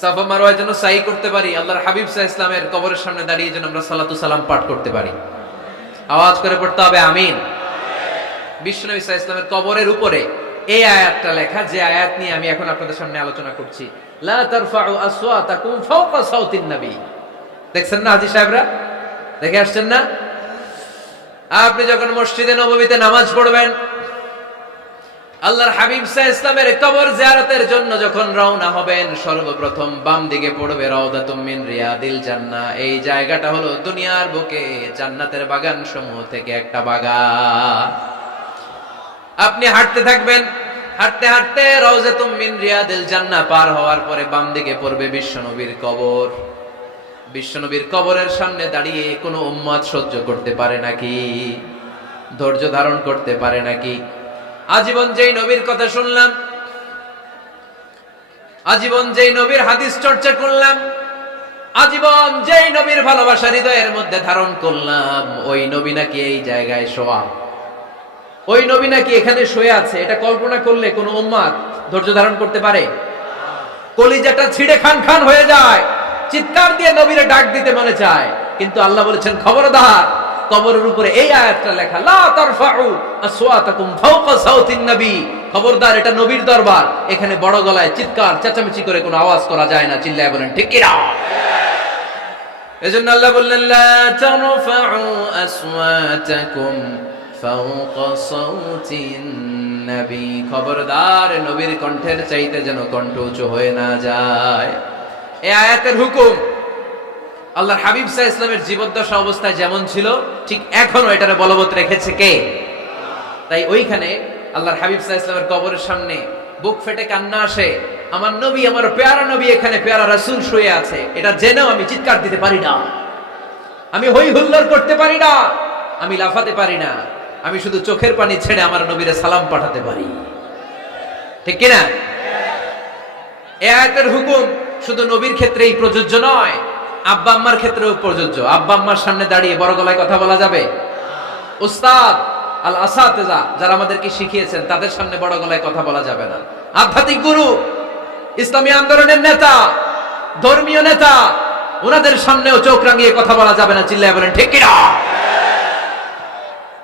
সাফা মারওয়ায় যেন সাই করতে পারি, আল্লাহর হাবিব সাল্লাল্লাহু আলাইহি ওয়াসাল্লামের কবরের সামনে দাঁড়িয়ে যেন আমরা সালাতু সালাম পাঠ করতে পারি। আওয়াজ করে পড়তে হবে আমিন। বিশ্বনবী সাল্লাল্লাহু আলাইহি ওয়াসাল্লামের কবরের উপরে এই আয়াতটা লেখা, যে আয়াত নিয়ে আমি এখন আপনাদের সামনে আলোচনা করছি। লা তারফাউ আসওয়াতাকুম ফাওকা সাওতিন নবী। দেখছেন না হাজী সাহেবরা, দেখে আসছেন না? আপনি যখন মসজিদে নববীতে নামাজ পড়বেন, আল্লাহর হাবিব সাল্লাল্লাহু আলাইহি ওয়াসাল্লামের কবর জিয়ারতের জন্য যখন রওনা হবেন, সর্বপ্রথম বাম দিকে পড়বে রাউদাতুম মিন রিয়াদিল জান্নাহ। এই জায়গাটা হলো দুনিয়ার বুকে জান্নাতের বাগান সমূহ থেকে একটা বাগান। আপনি হাঁটতে থাকবেন, হাঁটতে হাঁটতে রাউদাতুম মিন রিয়াদিল জান্নাহ পার হওয়ার পরে বাম দিকে পড়বে বিশ্বনবীর কবর। বিশ্বনবীর কবরের সামনে দাঁড়িয়ে কোনো উম্মত সহ্য করতে পারে নাকি? ধৈর্য ধারণ করতে পারে নাকি? আজীবন যেই নবীর কথা শুনলাম, আজীবন যেই নবীর হাদিস চর্চা করলাম, আজীবন যেই নবীর ভালোবাসা হৃদয়ের মধ্যে ধারণ করলাম, ওই নবী নাকি এই জায়গায় শোয়া, ওই নবী নাকি এখানে শুয়ে আছে, এটা কল্পনা করলে কোন উম্মত ধৈর্য ধারণ করতে পারে? কলিজাটা ছিঁড়ে খান খান হয়ে যায়, চিৎকার দিয়ে নবীরে ডাক দিতে মনে চায়। কিন্তু আল্লাহ বলেছেন, খবরদার, কবরের উপরে এই আয়াতটা লেখা, লা তারফাউ আসওয়াতাকুম ফাওকা সাওতিন নবী, খবরদার, এটা নবীর দরবার, এখানে বড় গলায় চিৎকার চেঁচামেচি করে কোনো আওয়াজ করা যায় না। চিল্লায় বলেন ঠিক কি না? এজন্য আল্লাহ বললেন, লা তারফাউ আসওয়াতাকুম ফাওকা সাওতিন নবী, খবরদার, নবীর কণ্ঠের চাইতে যেন কণ্ঠ উঁচু হয়ে না যায়। এই আয়াতের হুকুম আল্লাহর হাবিব সাল্লাল্লাহু আলাইহি ওয়াসাল্লামের জীবদ্দশা অবস্থায় যেমন ছিল, ঠিক এখনো এটারে বলবৎ রেখেছে কে? তাই ওইখানে আল্লাহর হাবিব সাল্লাল্লাহু আলাইহি ওয়াসাল্লামের কবরের সামনে বুক ফেটে কান্না আসে, আমার নবী, আমার পেয়ারা নবী এখানে, পেয়ারা রাসূল শুয়ে আছে, এটা জেনেও আমি চিৎকার দিতে পারি না, আমি হই হুল্লোড় করতে পারি না, আমি লাফাতে পারি না, আমি শুধু চোখের পানি ছেড়ে আমার নবীরে সালাম পাঠাতে পারি। ঠিক কিনা? এই আয়াতের হুকুম শুধু নবীর ক্ষেত্রেই প্রযোজ্য নয়, আব্বা আম্মার ক্ষেত্রেও প্রযোজ্য। আব্বা আম্মার সামনে দাঁড়িয়ে বড় গলায় কথা বলা যাবে? উস্তাদ আল আসাতেজা যারা আমাদেরকে শিখিয়েছেন তাদের সামনে বড় গলায় কথা বলা যাবে না। আধ্যাত্মিক গুরু, ইসলামী আন্দোলনের নেতা, ধর্মীয় নেতা, ওনাদের সামনেও চোখ রাঙিয়ে কথা বলা যাবে না। চিল্লায় বলেন ঠিক কিনা?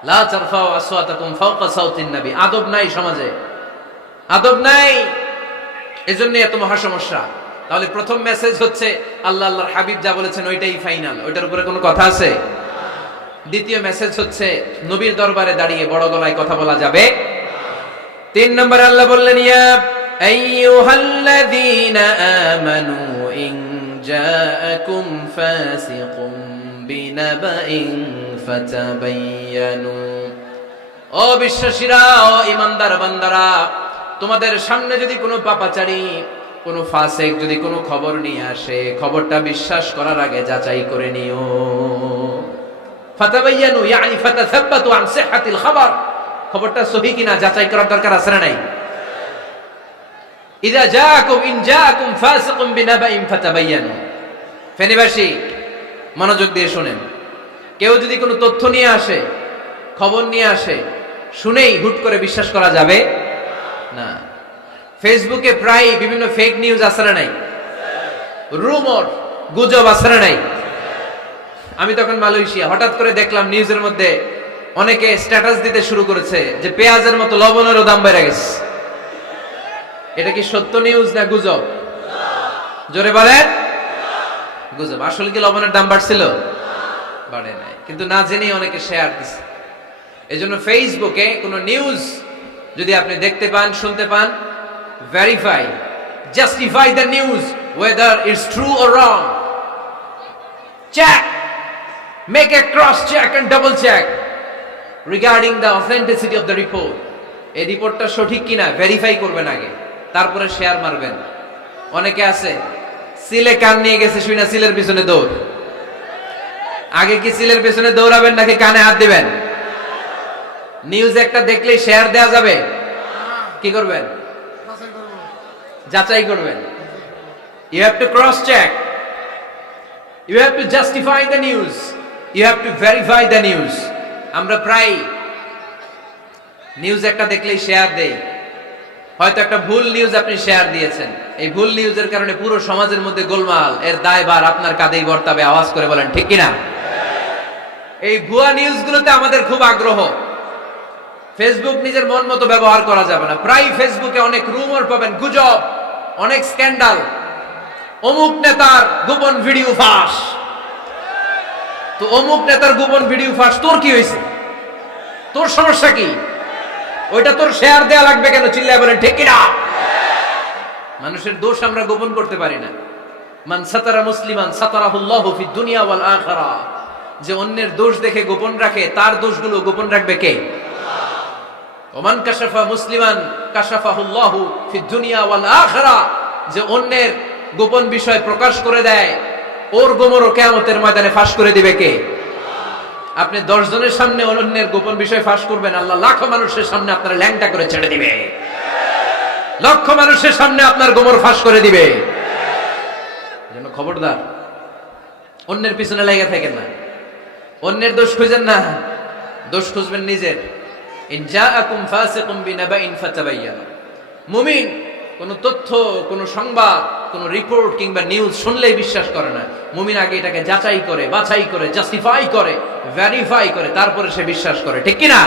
লা তারফাউ আসওয়াতাকুম ফাওকা সাউতিন নবী। আদব নাই সমাজে, আদব নাই, এজন্য এত মহা সমস্যা। তাহলে প্রথম মেসেজ হচ্ছে আল্লাহ আল্লাহর হাবিব যা বলেছেন ওইটাই ফাইনাল, ওইটার উপরে কোনো কথা আছে? দ্বিতীয় মেসেজ হচ্ছে নবীর দরবারে দাঁড়িয়ে বড় গলায় কথা বলা যাবে। 3 নম্বরে আল্লাহ বললেন, ইয়া আইয়ুহাল্লাযীনা আমানু ইন জাআকুম ফাসিকুম বিনাবাইন ফাতাবায়ানু। ও বিশ্বাসীরা, ও ঈমানদার বান্দারা, তোমাদের সামনে যদি কোনো পাপাচারী, কোনো ফাসিক যদি কোনো খবর নিয়ে আসে, খবরটা বিশ্বাস করার আগে যাচাই করে নিও। ফাতাবায়ানু ইয়ানি ফাতাসাব্বাতু আন সিহহাতিল খবর, খবরটা সহিহ কিনা যাচাই করার দরকার আছে না নাই? ইযা ইন জাআকুম ফাসিকুম বিনাবাইন ফাতাবায়ানু। ফেনীবাসী মনোযোগ দিয়ে শুনেন, কেউ যদি কোনো তথ্য নিয়ে আসে, খবর নিয়ে আসে, শুনেই হুট করে বিশ্বাস করা যাবে না। ফেসবুকে প্রায় বিভিন্ন ফেক নিউজ আছে না নাই? রুমর, গুজব আছে না নাই? আমি তখন মালয়েশিয়া, হঠাৎ করে দেখলাম নিউজের মধ্যে অনেকে স্ট্যাটাস দিতে শুরু করেছে যে পেঁয়াজের মতো লবণেরও দাম বেড়ে গেছে। এটা কি সত্য নিউজ না গুজব? জোরে বলেন। গুজব। আসলে কি লবণের দাম বাড়ছিল? বাড়ে নাই, কিন্তু না জেনেই অনেকে শেয়ার দিচ্ছে। এজন্য ফেসবুকে কোনো নিউজ যদি আপনি দেখতে পান, শুনতে পান, verify, justify the news whether it's true or wrong. Check, make a cross check and double check regarding the authenticity of the report. এই রিপোর্টটা সঠিক কিনা ভেরিফাই করবেন আগে, তারপরে শেয়ার মারবেন। অনেকে আছে সিলে কান নিয়ে গেছে, শুনে সিলের পিছনে দৌড়। আগে কি সিলের পিছনে দৌড়াবেন নাকি কানে হাত দিবেন? নিউজ একটা দেখলেই শেয়ার দেয়া যাবে? কি করবেন? যাচাই করবেন। You have to cross check, you have to justify the news, you have to verify the news. আমরা প্রায় নিউজ একটা দেখলেই শেয়ার দেই। হয়তো একটা ভুল নিউজ আপনি শেয়ার দিয়েছেন, এই ভুল নিউজের কারণে পুরো সমাজের মধ্যে গোলমাল, এর দায়ভার আপনার কাঁধেই বর্তাবে। আওয়াজ করে বলেন ঠিক কিনা? এই ভুয়া নিউজগুলোতে আমাদের খুব আগ্রহ। ফেসবুক নিজের মন মতো ব্যবহার করা যাবে না। প্রায় ফেসবুকে অনেক রুমর পাবেন, গুজব, অনেক স্ক্যান্ডাল। অমুক নেতার গোপন ভিডিও ফাঁস। তো অমুক নেতার গোপন ভিডিও ফাঁস, তোর কি হয়েছে? তোর সমস্যা কি? ওইটা তোর শেয়ার দেয়া লাগবে কেন? চিল্লায় বলেন ঠিক কিনা? মানুষের দোষ আমরা গোপন করতে পারি না। মান সাতারা মুসলিমান সাতারাহুল্লাহু ফিদ দুনিয়া ওয়াল আখিরা। যে অন্যের দোষ দেখে গোপন রাখে, তার দোষগুলো গোপন রাখবে কে? ওমান কাশাফা মুসলিমান কাশাফাহুল্লাহু ফিদ দুনিয়া ওয়াল আখিরা। যে অন্যের গোপন বিষয় প্রকাশ করে দেয়, ওর গোমরও কিয়ামতের ময়দানে ফাঁস করে দিবে কে? আপনি 10 জনের সামনে অন্যের গোপন বিষয় ফাঁস করবেন, আল্লাহ লাখো মানুষের সামনে আপনার ল্যাংটা করে ছেড়ে দিবে। লক্ষ মানুষের সামনে আপনার গোমর ফাঁস করে দিবে। এজন্য খবরদার, অন্যের পিছনে লেগে থাকেন না, অন্যের দোষ খুঁজেন না, দোষ খুঁজবেন নিজের। ইন জাআকুম ফাসিকুম বিনাবাইন ফাতাবায়ানু। মুমিন কোন তথ্য, কোন সংবাদ, কোন রিপোর্ট কিংবা নিউজ শুনলেই বিশ্বাস করে না। মুমিন আগে এটাকে যাচাই করে, বাছাই করে, জাস্টিফাই করে, ভেরিফাই করে, তারপরে সে বিশ্বাস করে। ঠিক কি না?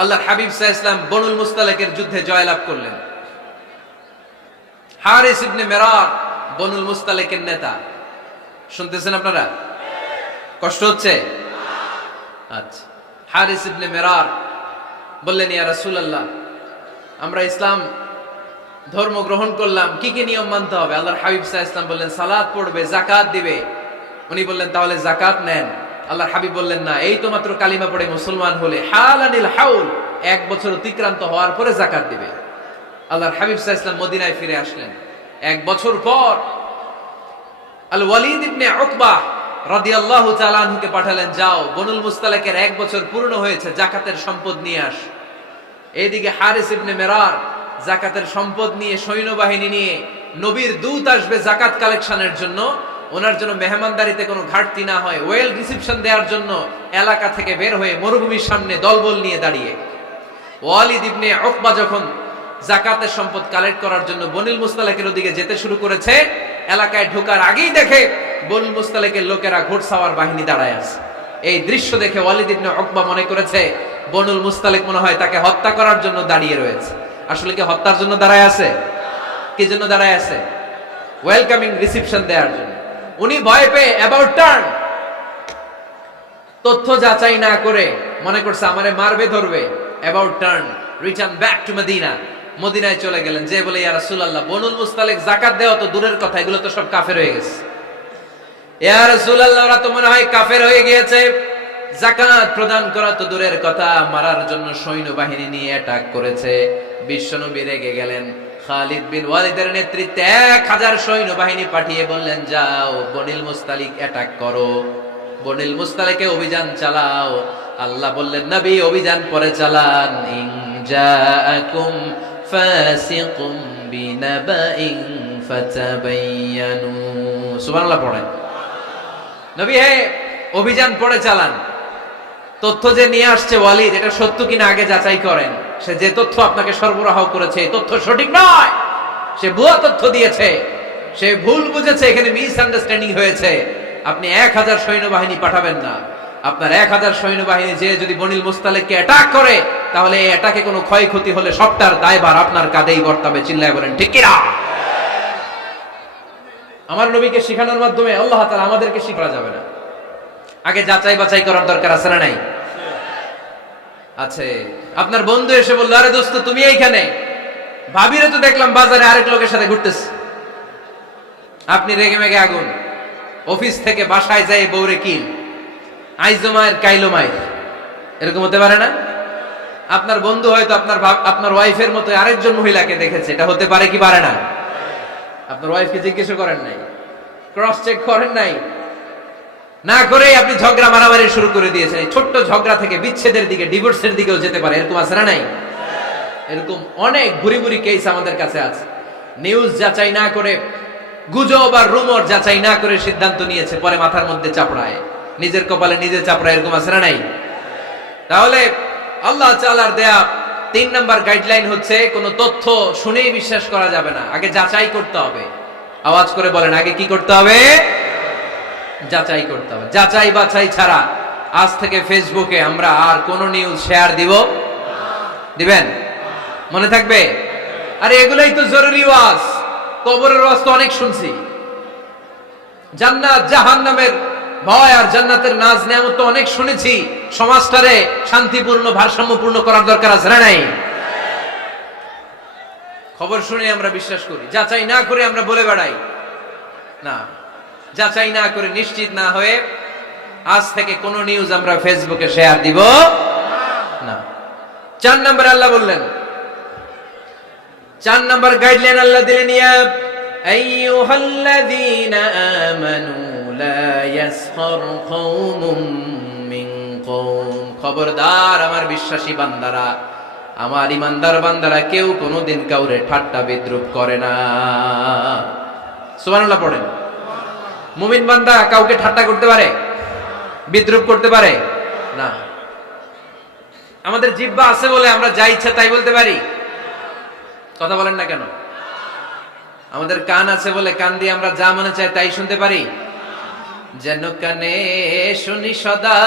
আল্লাহর হাবিব সাল্লাল্লাহু আলাইহি ওয়াসাল্লাম বনুল মুস্তালিকের যুদ্ধে জয়লাভ করলেন। হারিস ইবনে মিরার বনুল মুস্তালিকের নেতা। শুনতেছেন আপনারা? কষ্ট হচ্ছে? আচ্ছা। হারিস ইবনে মিরার বললেন, ইয়া রাসূলুল্লাহ, আমরা ইসলাম ধর্ম গ্রহণ করলাম, কি কি নিয়ম মানতে হবে? আল্লাহর হাবিব সাল্লাল্লাহু আলাইহি ওয়াসাল্লাম বললেন, সালাত পড়বে, যাকাত দিবে। উনি বললেন, তাহলে যাকাত নেন। আল্লাহর হাবিব বললেন, না, এই তো মাত্র কালিমা পড়ে মুসলমান হলে হালানিল হাউল, 1 বছর অতিক্রান্ত হওয়ার পরে যাকাত দিবে। আল্লাহর হাবিব সাল্লাল্লাহু আলাইহি ওয়াসাল্লাম মদিনায় ফিরে আসলেন। 1 বছর পর আল ওয়ালিদ ইবনে উকবাহ রাদিয়াল্লাহু তাআলা আনহুকে পাঠালেন, যাও বনুল মুস্তালিকের 1 বছর পূর্ণ হয়েছে, যাকাতের সম্পদ নিয়ে আস। এইদিকে হারিস ইবনে মিরার যাকাতের সম্পদ নিয়ে, সৈন্যবাহিনী নিয়ে নবীর দূত আসবে যাকাত কালেকশনের জন্য, ওনার জন্য মেহমানদারিতে কোনো ঘাটতি না হয়, ওয়েল রিসিপশন দেওয়ার জন্য এলাকা থেকে বের হয়ে মরুভূমির সামনে দলবল নিয়ে দাঁড়িয়ে। ওয়ালিদ ইবনে উকবা যখন যাকাতের সম্পদ কালেক্ট করার জন্য বনুল মুস্তালিকের ওদিকে যেতে শুরু করেছে, এলাকায় ঢোকার আগেই দেখে বনুল মুস্তালিকের লোকেরা ঘোড়সাওয়ার বাহিনী দাঁড়ায় আছে। এই দৃশ্য দেখে ওয়ালিদ ইবনে উকবা মনে করেছে বনুল মুস্তালিক মনে হয় তাকে হত্যা করার জন্য দাঁড়িয়ে রয়েছে। আসলে কি হত্যার জন্য দাঁড়ায় আছে? কি জন্য দাঁড়ায় আছে? ওয়েলকামিং রিসিপশন দেওয়ার জন্য। উনি ভয় পেয়ে অ্যাবাউট টার্ন, তথ্য যাচাই না করে মনে করছে আমারে মারবে ধরবে, about turn, return back to Medina. মদিনায় চলে গেলেন, যে বলে ইয়া রাসূলুল্লাহ, বনুল মুস্তালিক যাকাত দেওয়া তো দূরের কথা, এগুলো তো সব কাফের হয়ে গেছে। ইয়া রাসূলুল্লাহ, ওরা তো মনে হয় কাফের হয়ে গিয়েছে, যাকাত প্রদান করা তো দূরের কথা, মারার জন্য সৈন্যবাহিনী নিয়ে অ্যাটাক করেছে। বিশ্বনবী রেগে গেলেন। খালিদ বিন ওয়ালিদের নেতৃত্বে 1000 সৈন্যবাহিনী পাঠিয়ে বললেন, যাও বনুল মুস্তালিক অ্যাটাক করো, বনুল মুস্তালিকে অভিযান চালাও। আল্লাহ বললেন, নবী অভিযান পরে চালান। ইন জাআকুম ফাসিকুম বিনাবাইন ফাতাবায়ানু। সুবহানাল্লাহ পড়েন। নবী হে, অভিযান পরে চালান। তথ্য যে নিয়ে আসছে ওয়ালিদ, এটা সত্য কিনা আগে যাচাই করেন। সে যে তথ্য আপনাকে সরবরাহ করেছে, এই তথ্য সঠিক নয়, সে ভুয়া তথ্য দিয়েছে, সে ভুল বুঝেছে, এখানে মিস আন্ডারস্ট্যান্ডিং হয়েছে। আপনি 1000 সৈন্যবাহিনী পাঠাবেন না। আপনার 1000 সৈন্যবাহিনী যে যদি বনুল মুস্তালিককে অ্যাটাক করে, তাহলে এই অ্যাটাকে কোনো ক্ষয়ক্ষতি হলে সবটার দায়ভার আপনার কাঁধেই বর্তাবে। চিল্লায় বলেন ঠিক কিনা? আমার নবীকে শেখানোর মাধ্যমে আল্লাহ তাআলা আমাদেরকে শিখা যাবে না। আগে যাচাই বাছাই করার দরকার আছে না নাই? আছে। আপনার বন্ধু এসে বলল, আরে দোস্ত তুমি এইখানে, ভাবিরে তো দেখলাম বাজারে আরেক লোকের সাথে ঘুরতেছে। আপনি রেগে মেগে আগুন। অফিস থেকে বাসায় যাই বউরে কিল, আইজো মায়ের কাইলো মায়ের, এরকম হতে পারে না? আপনার বন্ধু হয়তো আপনার ওয়াইফের মতো আরেকজন মহিলাকে দেখেছে, এটা হতে পারে কি পারে না? আপনার ওয়াইফকে জিজ্ঞেস করেন নাই, ক্রস চেক করেন নাই, না করে আপনি ঝগড়া মারামারি শুরু করে দিয়েছেন। এই ছোট্ট ঝগড়া থেকে বিচ্ছেদের দিকে, ডিভোর্সের দিকেও যেতে পারে। এরকম আছে না নাই? এরকম অনেক ভুরি ভুরি কেস আমাদের কাছে আছে। নিউজ যাচাই না করে, গুজব আর রুমর যাচাই না করে সিদ্ধান্ত নিয়েছে, পরে মাথার মধ্যে চাপড়ায়, নিজের কপালে নিজে চাপড়ায়। এরকম আছে না নাই? তাহলে আল্লাহ তাআলার দেয়া 3 নাম্বার গাইডলাইন হচ্ছে, কোন তথ্য শুনেই বিশ্বাস করা যাবে না, আগে যাচাই করতে হবে। আওয়াজ করে বলেন, আগে কি করতে হবে? যাচাই করতে হবে। যাচাই বাছাই ছাড়া আজ থেকে ফেসবুকে আমরা আর কোন নিউজ শেয়ার দিব? দিবেন? মনে থাকবে? আরে এগুলাই তো জরুরি ওয়াজ। কবরের ওয়াজ তো অনেক শুনছি, জান্নাত জাহান্নামের ভয় আর জান্নাতের নাজ নেয়ামত তো অনেক শুনেছি। সমাজটারে শান্তিপূর্ণ, ভারসাম্যপূর্ণ করার দরকার আছে না নাই? খবর শুনে আমরা বিশ্বাস করি, যাচাই না করে আমরা বলে বেড়াই না। যাচাই না করে, নিশ্চিত না হয়ে আজ থেকে কোন নিউজ আমরা ফেসবুকে শেয়ার দিব না। 4 নম্বরে আল্লাহ বললেন, 4 নম্বর গাইডলাইন আল্লাহ দিলেন, ইয়া আইয়ুহাল্লাযীনা আমানু লা ইয়াসখার কওমুম মিন কওম। খবরদার আমার বিশ্বাসী বান্দারা, আমার ইমানদার বান্দারা, কেউ কোনোদিন কাউরে ঠাট্টা বিদ্রুপ করে না। সুবহানাল্লাহ পড়েন। মুমিন বান্দা কাউকে ঠাট্টা করতে পারে? বিদ্রুপ করতে পারে না। আমাদের জিহ্বা আছে বলে আমরা যা ইচ্ছা তাই বলতে পারি? কথা বলেন না কেন? আমাদের কান আছে বলে কান দিয়ে আমরা যা মনে চাই তাই শুনতে পারি? যেন কানে শুনি সদা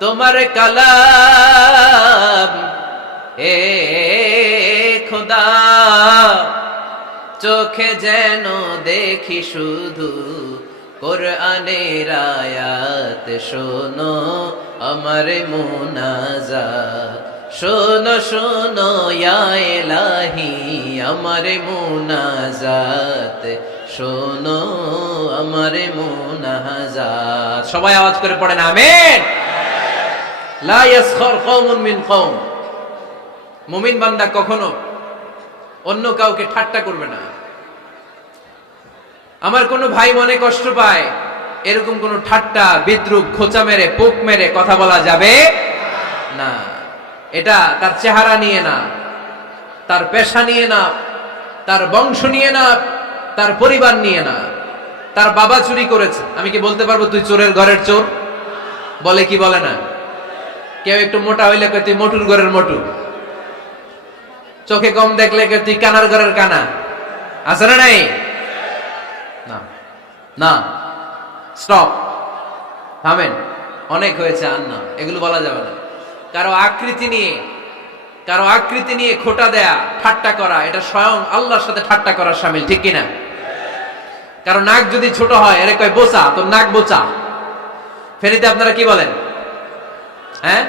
তোমার কালাম, হে খোদা, চোখে যেন দেখি শুধু কোরআনের আয়াত। শোনো আমার মুনাজাত, শোনো শোনো ইয়া ইলাহি আমার মুনাজাত, শোনো আমার মুনাজাত। সবাই আওয়াজ করে পড়েন আমিন। লা ইয়াসখার কওমুন মিন কওম, মুমিন বান্দা কখনো অন্য কাউকে ঠাট্টা করবে না। আমার কোনো ভাই মনে কষ্ট পায়, এরকম কোন ঠাট্টা বিদ্রুপ খোঁচা মেরে পোক মেরে কথা বলা যাবে না। এটা তার চেহারা নিয়ে না, তার পেশা নিয়ে না, তার বংশ নিয়ে না, তার পরিবার নিয়ে না। তার বাবা চুরি করেছে, আমি কি বলতে পারবো তুই চোরের ঘরের চোর? বলে কি বলে না? কেউ একটু মোটা হইলে কয় তুই মোটুর ঘরের মোটু, চোখে কম দেখলে কয় তুই কানার ঘরের কানা। আছে না নাই? না না, স্টপ, থামেন, অনেক হয়েছে, আর না, এগুলো বলা যাবে না। কারো আকৃতি নিয়ে খোটা দেয়া, ঠাট্টা করা, এটা স্বয়ং আল্লাহর সাথে ঠাট্টা করার শামিল, ঠিক কিনা? কারো নাক যদি ছোট হয়, এর কয় বোচা, তোর নাক বোচা। ফেনীতে আপনারা কি বলেন? হ্যাঁ,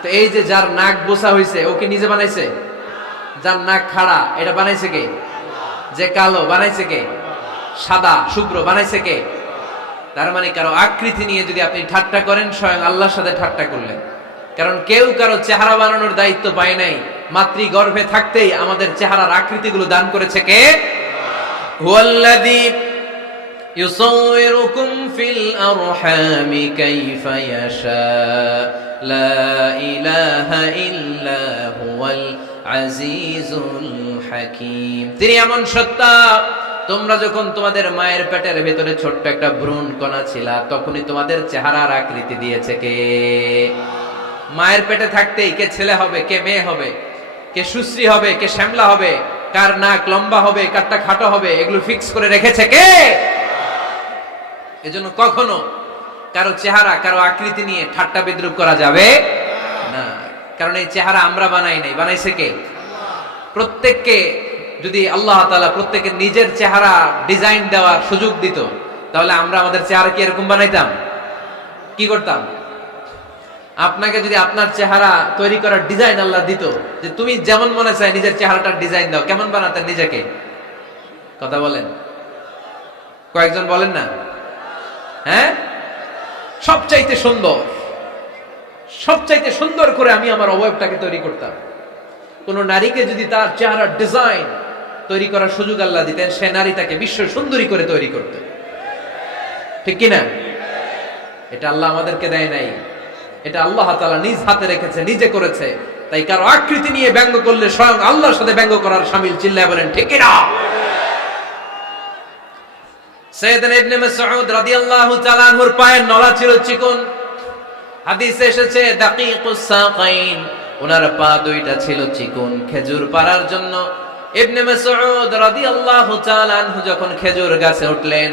তো এই যে যার নাক বোচা হইছে, ও কি নিজে বানাইছে? যার নাক খাড়া, এটা বানাইছে কে? যে কালো, বানাইছে কে? সাদা শুভ্র, বানাইছে কে? তার মানে কারো আকৃতি নিয়ে যদি আপনি ঠাট্টা করেন, স্বয়ং আল্লাহর সাথে ঠাট্টা করলেন। কারণ কেউ কারো চেহারা বানানোর দায়িত্ব পায় নাই। মাতৃ গর্ভে থাকতেই আমাদের চেহারার আকৃতিগুলো দান করেছে কে? হুয়াল্লাযী ইউসাউইরুকুম ফিল আরহামি কাইফা ইয়াশা লা ইলাহা ইল্লা হুয়াল আজিজুল হাকীম। তিনি এমন সত্তা, তোমরা যখন তোমাদের মায়ের পেটের ভেতরে ছোট্ট একটা ভ্রূণ কণা ছিলা, তখনই তোমাদের চেহারার আকৃতি দিয়েছে কে? মায়ের পেটে থাকতেই কে ছেলে হবে, কে মেয়ে হবে, কে সুশ্রী হবে, কে শ্যামলা হবে, কার নাক লম্বা হবে, কারটা খাটো হবে, এগুলো ফিক্স করে রেখেছে কে? এজন্য কখনো কারো চেহারা, কারো আকৃতি নিয়ে ঠাট্টা বিদ্রুপ করা যাবে না। কারণ এই চেহারা আমরা বানাই নাই, বানাইছে কে? প্রত্যেককে যদি আল্লাহ তাআলা প্রত্যেকের নিজের চেহারা ডিজাইন দেওয়ার সুযোগ দিত, তাহলে আমরা আমাদের চেহারা কি এরকম বানাইতাম? কি করতাম? আপনাকে যদি আপনার চেহারা তৈরি করার ডিজাইন আল্লাহ দিত, যে তুমি যেমন মনে চায় নিজের চেহারাটার ডিজাইন দাও, কেমন বানাতেন নিজেকে? কথা বলেন, কয়েকজন বলেন না? হ্যাঁ, সবচাইতে সুন্দর করে আমি আমার অবয়বটাকে তৈরি করতাম। কোন নারীকে যদি তার চেহারার ডিজাইন তৈরি করার সুযোগ আল্লাহ দিতেন, সে নারী তাকে বিশ্ব সুন্দরী করে তৈরি করত, ঠিক কিনা? এটা আল্লাহ আমাদেরকে দেয় নাই, এটা আল্লাহ তাআলা নিজ হাতে রেখেছে, নিজে করেছে। তাই কারো আকৃতি নিয়ে ব্যঙ্গ করলে স্বয়ং আল্লাহর সাথে ব্যঙ্গ করার শামিল। চিল্লায় বলেন ঠিক কিনা? সাইয়েদনা ইবনে মাসউদ রাদিয়াল্লাহু তাআলা আনহুর পায়ের নলা ছিল চিকন। হাদিসে এসেছে দাকিকুস সাকাইন, ওনার পা দুইটা ছিল চিকন খেজুর পাড়ার জন্য। ইবনে মাসউদ রাদিয়াল্লাহু তাআলা আনহু যখন খেজুর গাছে উঠলেন,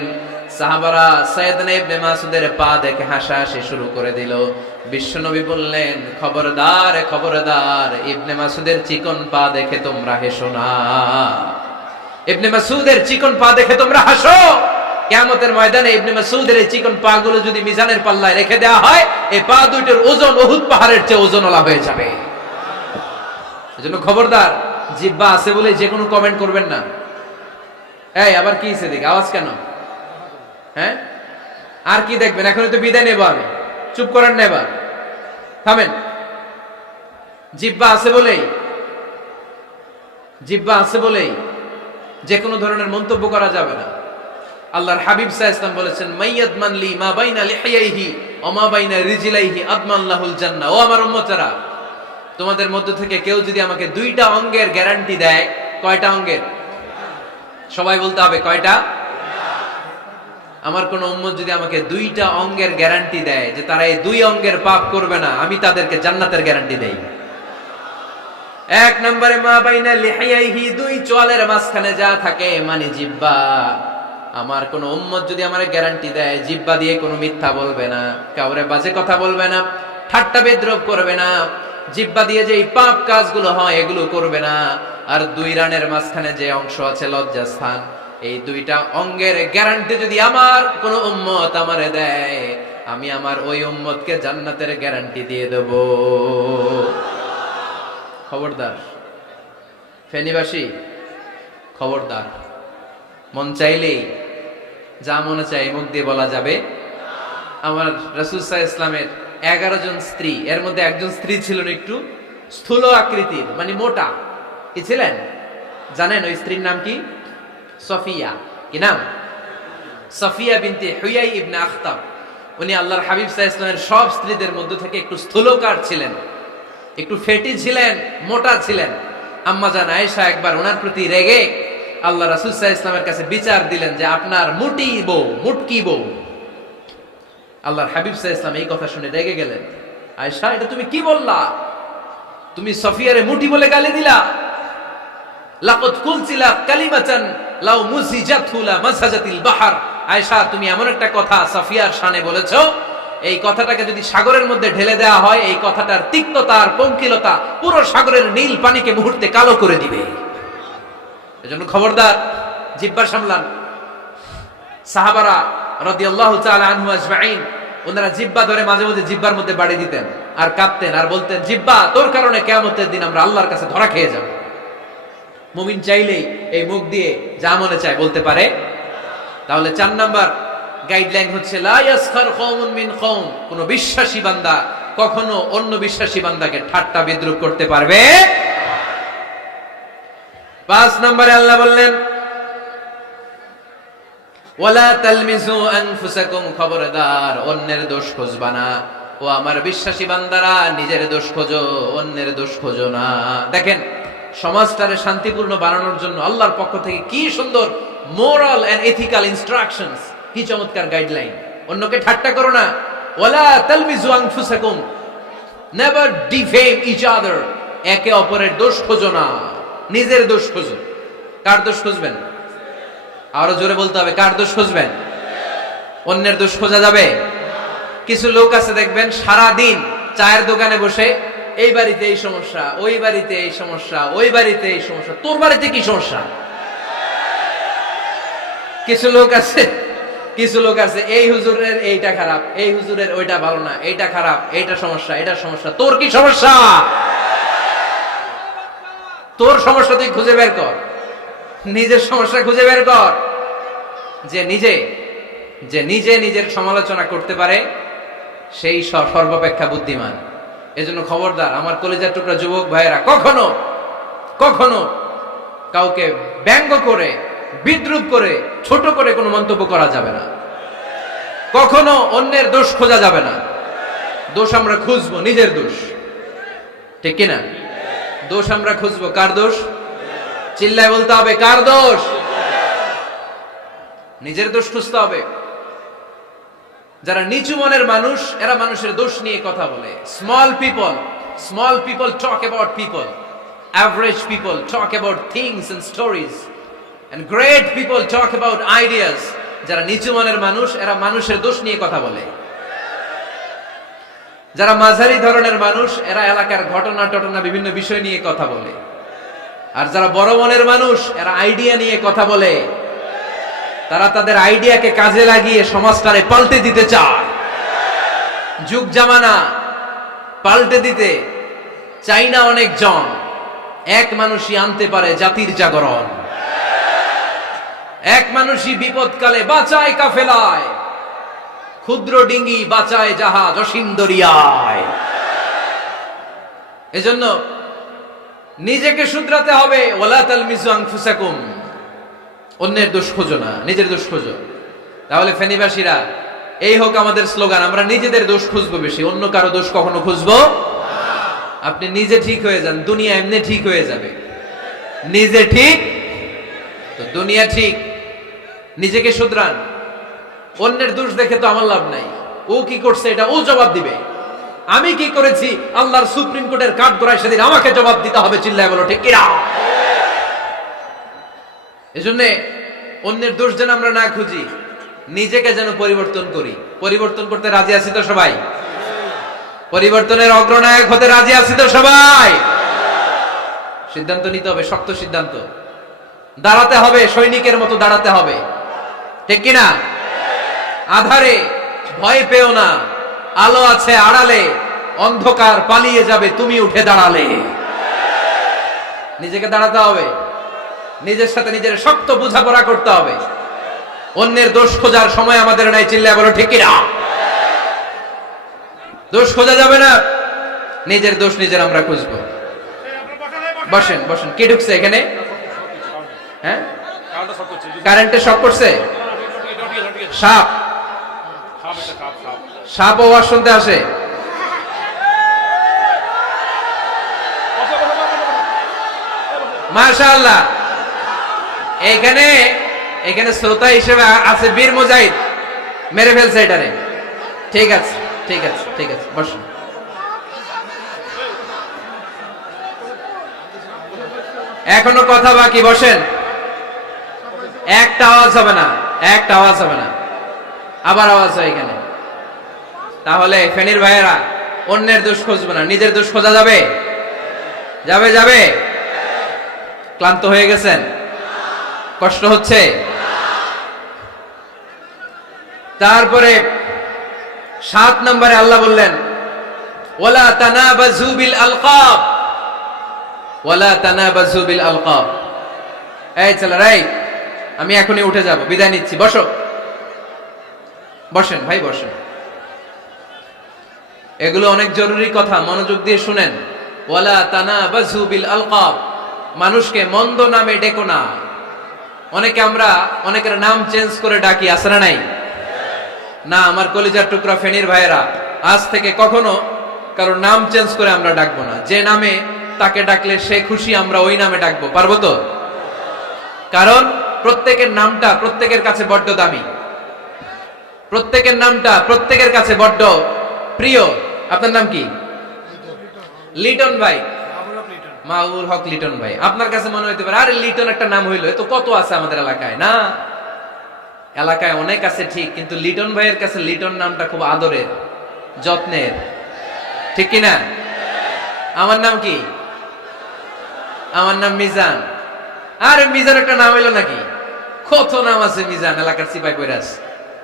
সাহাবারা সাইয়েদনা ইবনে মাসউদের পা দেখে হাসাহাসি শুরু করে দিল। বিশ্বনবী বললেন, খবরদার খবরদার, ইবনে মাসউদের চিকন পা দেখে তোমরা হেসো না। ইবনে মাসউদের চিকন পা দেখে তোমরা হাসো। কিয়ামতের ময়দানে ইবনে মাসউদের এই চিকন পা গুলো যদি মিজানের পাল্লায় রেখে দেওয়া হয়, এই পা দুইটার ওজন উহুদ পাহাড়ের চেয়ে ওজনওয়ালা হয়ে যাবে। এজন্য খবরদার, জিহ্বা আছে বলে যে কোনো কমেন্ট করবেন না। এই আবার কি হইছে দেখি, আওয়াজ কেন? হ্যাঁ, আর কি দেখবেন? এখনই তো বিদায় নেব আমি, চুপ করেন না, এবার থামেন। জিহ্বা আছে বলেই যে কোনো ধরনের মন্তব্য করা যাবে না। আল্লাহর হাবিব সাল্লাল্লাহু আলাইহি ওয়াসাল্লাম বলেছেন, মাইয়াদমান লি মা বাইনা লিহিয়াইহি ওয়া মা বাইনা রিজলাইহি আদমান লাহুল জান্নাহ। ও আমার উম্মতেরা, তোমাদের মধ্য থেকে কেউ যদি আমাকে দুইটা অঙ্গের গ্যারান্টি দেয়, কয়টা অঙ্গের? সবাই বলতে হবে কয়টা? আমার কোন উম্মত যদি আমাকে দুইটা অঙ্গের গ্যারান্টি দেয় যে তারা এই দুই অঙ্গের পাপ করবে না, আমি তাদেরকে জান্নাতের গ্যারান্টি দেই। এক নম্বরে মা বাইনা লিহিয়াইহি, দুই চোয়ালের মাঝখানে যা থাকে মানে জিহ্বা। আমার কোন উম্মত যদি আমার গ্যারান্টি দেয়, জিহ্বা দিয়ে কোনো মিথ্যা বলবে না, কাউরে বাজে কথা বলবে না, ঠাট্টা বিদ্রূপ করবে না, জিহ্বা দিয়ে যে পাপ কাজগুলো হয় এগুলো করবে না। আর দুই রানের মাঝখানে যে অংশ আছে লজ্জাস্থান, এই দুইটা অঙ্গের গ্যারান্টি যদি আমার কোন উম্মত আমারে দেয়, আমি আমার ওই উম্মতকে জান্নাতের গ্যারান্টি দিয়ে দেব। খবরদার ফেনীবাসী, খবরদার। মন চাইলেই যা মনে চাই মুখ দিয়ে বলা যাবে। আমার রাসূল সাল্লাল্লাহু আলাইহি ওয়াসাল্লামের 11 জন স্ত্রী, এর মধ্যে একজন স্ত্রী ছিলেন একটু স্থূল আকৃতির, মানে মোটা। কি ছিলেন জানেন? ওই স্ত্রীর নাম কি? সফিয়া। কি নাম? সফিয়া বিনতে হুয়াই ইবনে আখতাব। উনি আল্লাহর হাবিব সাল্লাল্লাহু আলাইহি ওয়াসাল্লামের সব স্ত্রীদের মধ্যে থেকে একটু স্থূলকার ছিলেন, একটু ফেটি ছিলেন, মোটা ছিলেন। আম্মা জান আয়েশা একবার ওনার প্রতি রেগে আল্লাহ রাসূল সাল্লাল্লাহু আলাইহি ওয়াসাল্লামের কাছে বিচার দিলেন যে আপনার মুটি বউ, মুটকি বউ। আল্লাহর হাবিব সাল্লাল্লাহু আলাইহি ওয়াসাল্লাম এই কথা শুনে রেগে গেলেন। আয়েশা, এটা তুমি কি বললা? তুমি সফিয়ারে মুটি বলে গালি দিলা। লাকাদ কুলতিলা কালিমাতান লাউ মুসিজাতহু লা মাসাজাতিল বাহর। আয়েশা, তুমি এমন একটা কথা সফিয়ার শানে বলেছো, এই কথাটাকে যদি সাগরের মধ্যে ঢেলে দেওয়া হয়, এই কথাটার তিক্ততা আর পঙ্কিলতা পুরো সাগরের নীল পানিকে মুহূর্তে কালো করে দিবে। এজন্য খবরদার, জিহ্বা সামলান। সাহাবারা রাদিয়াল্লাহু তাআলা আনহু আজমাইন, ওনারা জিহ্বা ধরে মাঝে মাঝে জিহ্বার মধ্যে বাড়ি দিতেন আর কাঁপতেন আর বলতেন, জিহ্বা, তোর কারণে কিয়ামতের দিন আমরা আল্লাহর কাছে ধরা খেয়ে যাব। মুমিন চাইলেই এই মুখ দিয়ে যা মনে চায় বলতে পারে। তাহলে 4 নাম্বার গাইডলাইন হচ্ছে লা ইয়াসখার কওমুন মিন কওম, কোন বিশ্বাসী বান্দা কখনো অন্য বিশ্বাসী বান্দাকে ঠাট্টা বিদ্রূপ করতে পারবে। 5 নম্বরে আল্লাহ বললেন ওয়ালা তালমিজু আনফুসাকুম, খবরদার অন্যের দোষ খুঁজবা না। ও আমার বিশ্বাসী বান্দারা, নিজের দোষ খোঁজো, অন্যের দোষ খোঁজো না। দেখেন সমাজটারে শান্তিপূর্ণ বানানোর জন্য আল্লাহর পক্ষ থেকে কি সুন্দর মোরাল এন্ড এথিক্যাল ইনস্ট্রাকশনস, কি চমৎকার গাইডলাইন। অন্যকে ঠাট্টা করো না। ওয়ালা তালমিজু আনফুসাকুম, নেভার ডিফেম ইচ আদার, একে অপরের দোষ খোঁজো না, নিজের দোষ খোঁজো। কার দোষ খুঁজবেন? আরো জোরে বলতে হবে, কার দোষ খুঁজবেন? অন্যের দোষ খোঁজা যাবে? কিছু লোক আছে দেখবেন সারা দিন চায়ের দোকানে বসে এই বাড়িতে এই সমস্যা, ওই বাড়িতে এই সমস্যা, ওই বাড়িতে এই সমস্যা, তোর বাড়িতে কি সমস্যা? কিছু লোক আছে এই হুজুরের এইটা খারাপ, এই হুজুরের ওইটা ভালো না, এইটা খারাপ, এইটা সমস্যা, এটা সমস্যা, তোর কি সমস্যা? তোর সমস্যা তুই খুঁজে বের কর, নিজের সমস্যা খুঁজে বের কর। যে নিজে নিজের সমালোচনা করতে পারে সেই সর্বাপেক্ষা বুদ্ধিমান। এজন্য খবরদার আমার কলিজার টুকরা যুবক ভাইয়েরা, কখনো কাউকে ব্যঙ্গ করে, বিদ্রূপ করে, ছোট করে কোনো মন্তব্য করা যাবে না। কখনো অন্যের দোষ খোঁজা যাবে না। দোষ আমরা খুঁজবো, নিজের দোষ, ঠিক কিনা? দোষ আমরা খুঁজবো, কার দোষ? চিল্লায় বলতে হবে, কার দোষ? নিজের দোষ খুঁজতে হবে। যারা নিচু মনের মানুষ, এরা মানুষের দোষ নিয়ে কথা বলে। Small people talk about people, average people talk about things and stories, and great people talk about ideas. যারা নিচু মনের মানুষ, এরা মানুষের দোষ নিয়ে কথা বলে। যারা মাঝারি ধরনের মানুষ, এরা এলাকার ঘটনা বিভিন্ন বিষয় নিয়ে কথা বলে। আর যারা বড় মনের মানুষ, এরা আইডিয়া নিয়ে কথা বলে। তারা তাদের আইডিয়াকে কাজে লাগিয়ে সমাজটারে পাল্টে দিতে চায়। যুগ জামানা পাল্টে দিতে চাই না অনেকজন, এক মানুষই আনতে পারে জাতির জাগরণ। এক মানুষই বিপদকালে বাঁচায় কাফেলায়, ক্ষুদ্র ডিঙ্গি বাঁচায় জাহাজ অসীম দরিয়ায়। এজন্য নিজেকে শুধরাতে হবে। ওয়ালা তালমিজু আনফুসাকুম, অন্যের দোষ খোঁজো না, নিজের দোষ খোঁজো। তাহলে ফেনীবাসীরা, এই হোক আমাদের স্লোগান, আমরা নিজেদের দোষ খুঁজবো বেশি, অন্য কারো দোষ কখনো খুঁজবো। আপনি নিজে ঠিক হয়ে যান, দুনিয়া এমনি ঠিক হয়ে যাবে। নিজে ঠিক তো দুনিয়া ঠিক। নিজেকে শুধরান। অন্যের দোষ দেখে তো আমার লাভ নাই। ও কি করছে এটা ও জবাব দিবে, আমি কি করেছি আল্লাহর সুপ্রিম কোর্টের কাঠগড়ায় সেদিন আমাকে জবাব দিতে হবে। চিল্লায় বলো ঠিক কিনা? এজন্য অন্যের দোষ যেন আমরা না খুঁজি, নিজেকে যেন পরিবর্তন করি। পরিবর্তন করতে রাজি আছি তো সবাই? পরিবর্তনের অগ্রনায়ক হতে রাজি আছি তো সবাই? সিদ্ধান্ত নিতে হবে, শক্ত সিদ্ধান্ত। দাঁড়াতে হবে, সৈনিকের মতো দাঁড়াতে হবে, ঠিক কিনা? আধারে ভয় পেও না, আলো আছে আড়ালে, অন্ধকার পালিয়ে যাবে তুমি উঠে দাঁড়ালে। নিজেকে দাঁড়াতে হবে, নিজের সাথে নিজের শক্ত বোঝাপড়া করতে হবে। অন্যের দোষ খোঁজার সময় আমাদের নাই। চিল্লায় বলো ঠিক কিনা? দোষ খোঁজা যাবে না, নিজের দোষ নিজের আমরা খুঁজবো। বসেন বসেন। কি ঢুকছে এখানে? হ্যাঁ, কারেন্টে শক করছে। সাপ, সাপ আওয়াজ শুনতে আসে। মাশাআল্লাহ। এখানে এখানে শ্রোতা হিসেবে আছে বীর মুজাহিদ, মেরে ফেলছে এটারে। ঠিক আছে ঠিক আছে ঠিক আছে, বসুন। এখনো কথা বাকি, বসেন। একটা আওয়াজ হবে না, একটা আওয়াজ হবে না। আবার আওয়াজ হয় এখানে। তাহলে ফেনীর ভাইয়েরা অন্যের দোষ খুঁজবে না, নিজের দোষ খোঁজা যাবে? যাবে যাবে? ক্লান্ত হয়ে গেছেন? কষ্ট হচ্ছে? তারপরে 7 নম্বরে আল্লাহ বললেন ওয়ালা তানাবাযু বিল আলকাব, ওয়ালা তানাবাযু বিল আলকাব। এই ছেলে রাই, আমি এখনই উঠে যাব, বিদায় নিচ্ছি, বসো। বসেন ভাই, বসেন। এগুলো অনেক জরুরি কথা, মনোযোগ দিয়ে শুনেন। ওয়ালা তানাবাযু বিল আলকাব, মানুষকে মন্দ নামে ডেকো না। অনেকের নাম চেঞ্জ করে ডাকি, আছে না নাই? না, আমার কলিজার টুকরা ফেনীর ভাইয়েরা, আজ থেকে কখনো কারোর নাম চেঞ্জ করে আমরা ডাকবো না। যে নামে তাকে ডাকলে সে খুশি, আমরা ওই নামে ডাকবো, পারবো তো? কারণ প্রত্যেকের নামটা প্রত্যেকের কাছে বড্ড দামি, প্রত্যেকের নামটা প্রত্যেকের কাছে বড্ড প্রিয়। আপনার নাম কি? লিটন ভাই, মাহবুল হক লিটন ভাই। আপনার কাছে মনে হইতে পারে আরে লিটন একটা নাম হইলো, তো কত আছে আমাদের এলাকায়। না, এলাকায় অনেক আছে ঠিক, কিন্তু লিটন ভাইয়ের কাছে লিটন নামটা খুব আদরের, যত্নের, ঠিক কিনা? আমার নাম কি? আমার নাম মিজান। আরে মিজান একটা নাম হইলো নাকি? কত নাম আছে মিজান, এলাকার সিপাই কইরাস।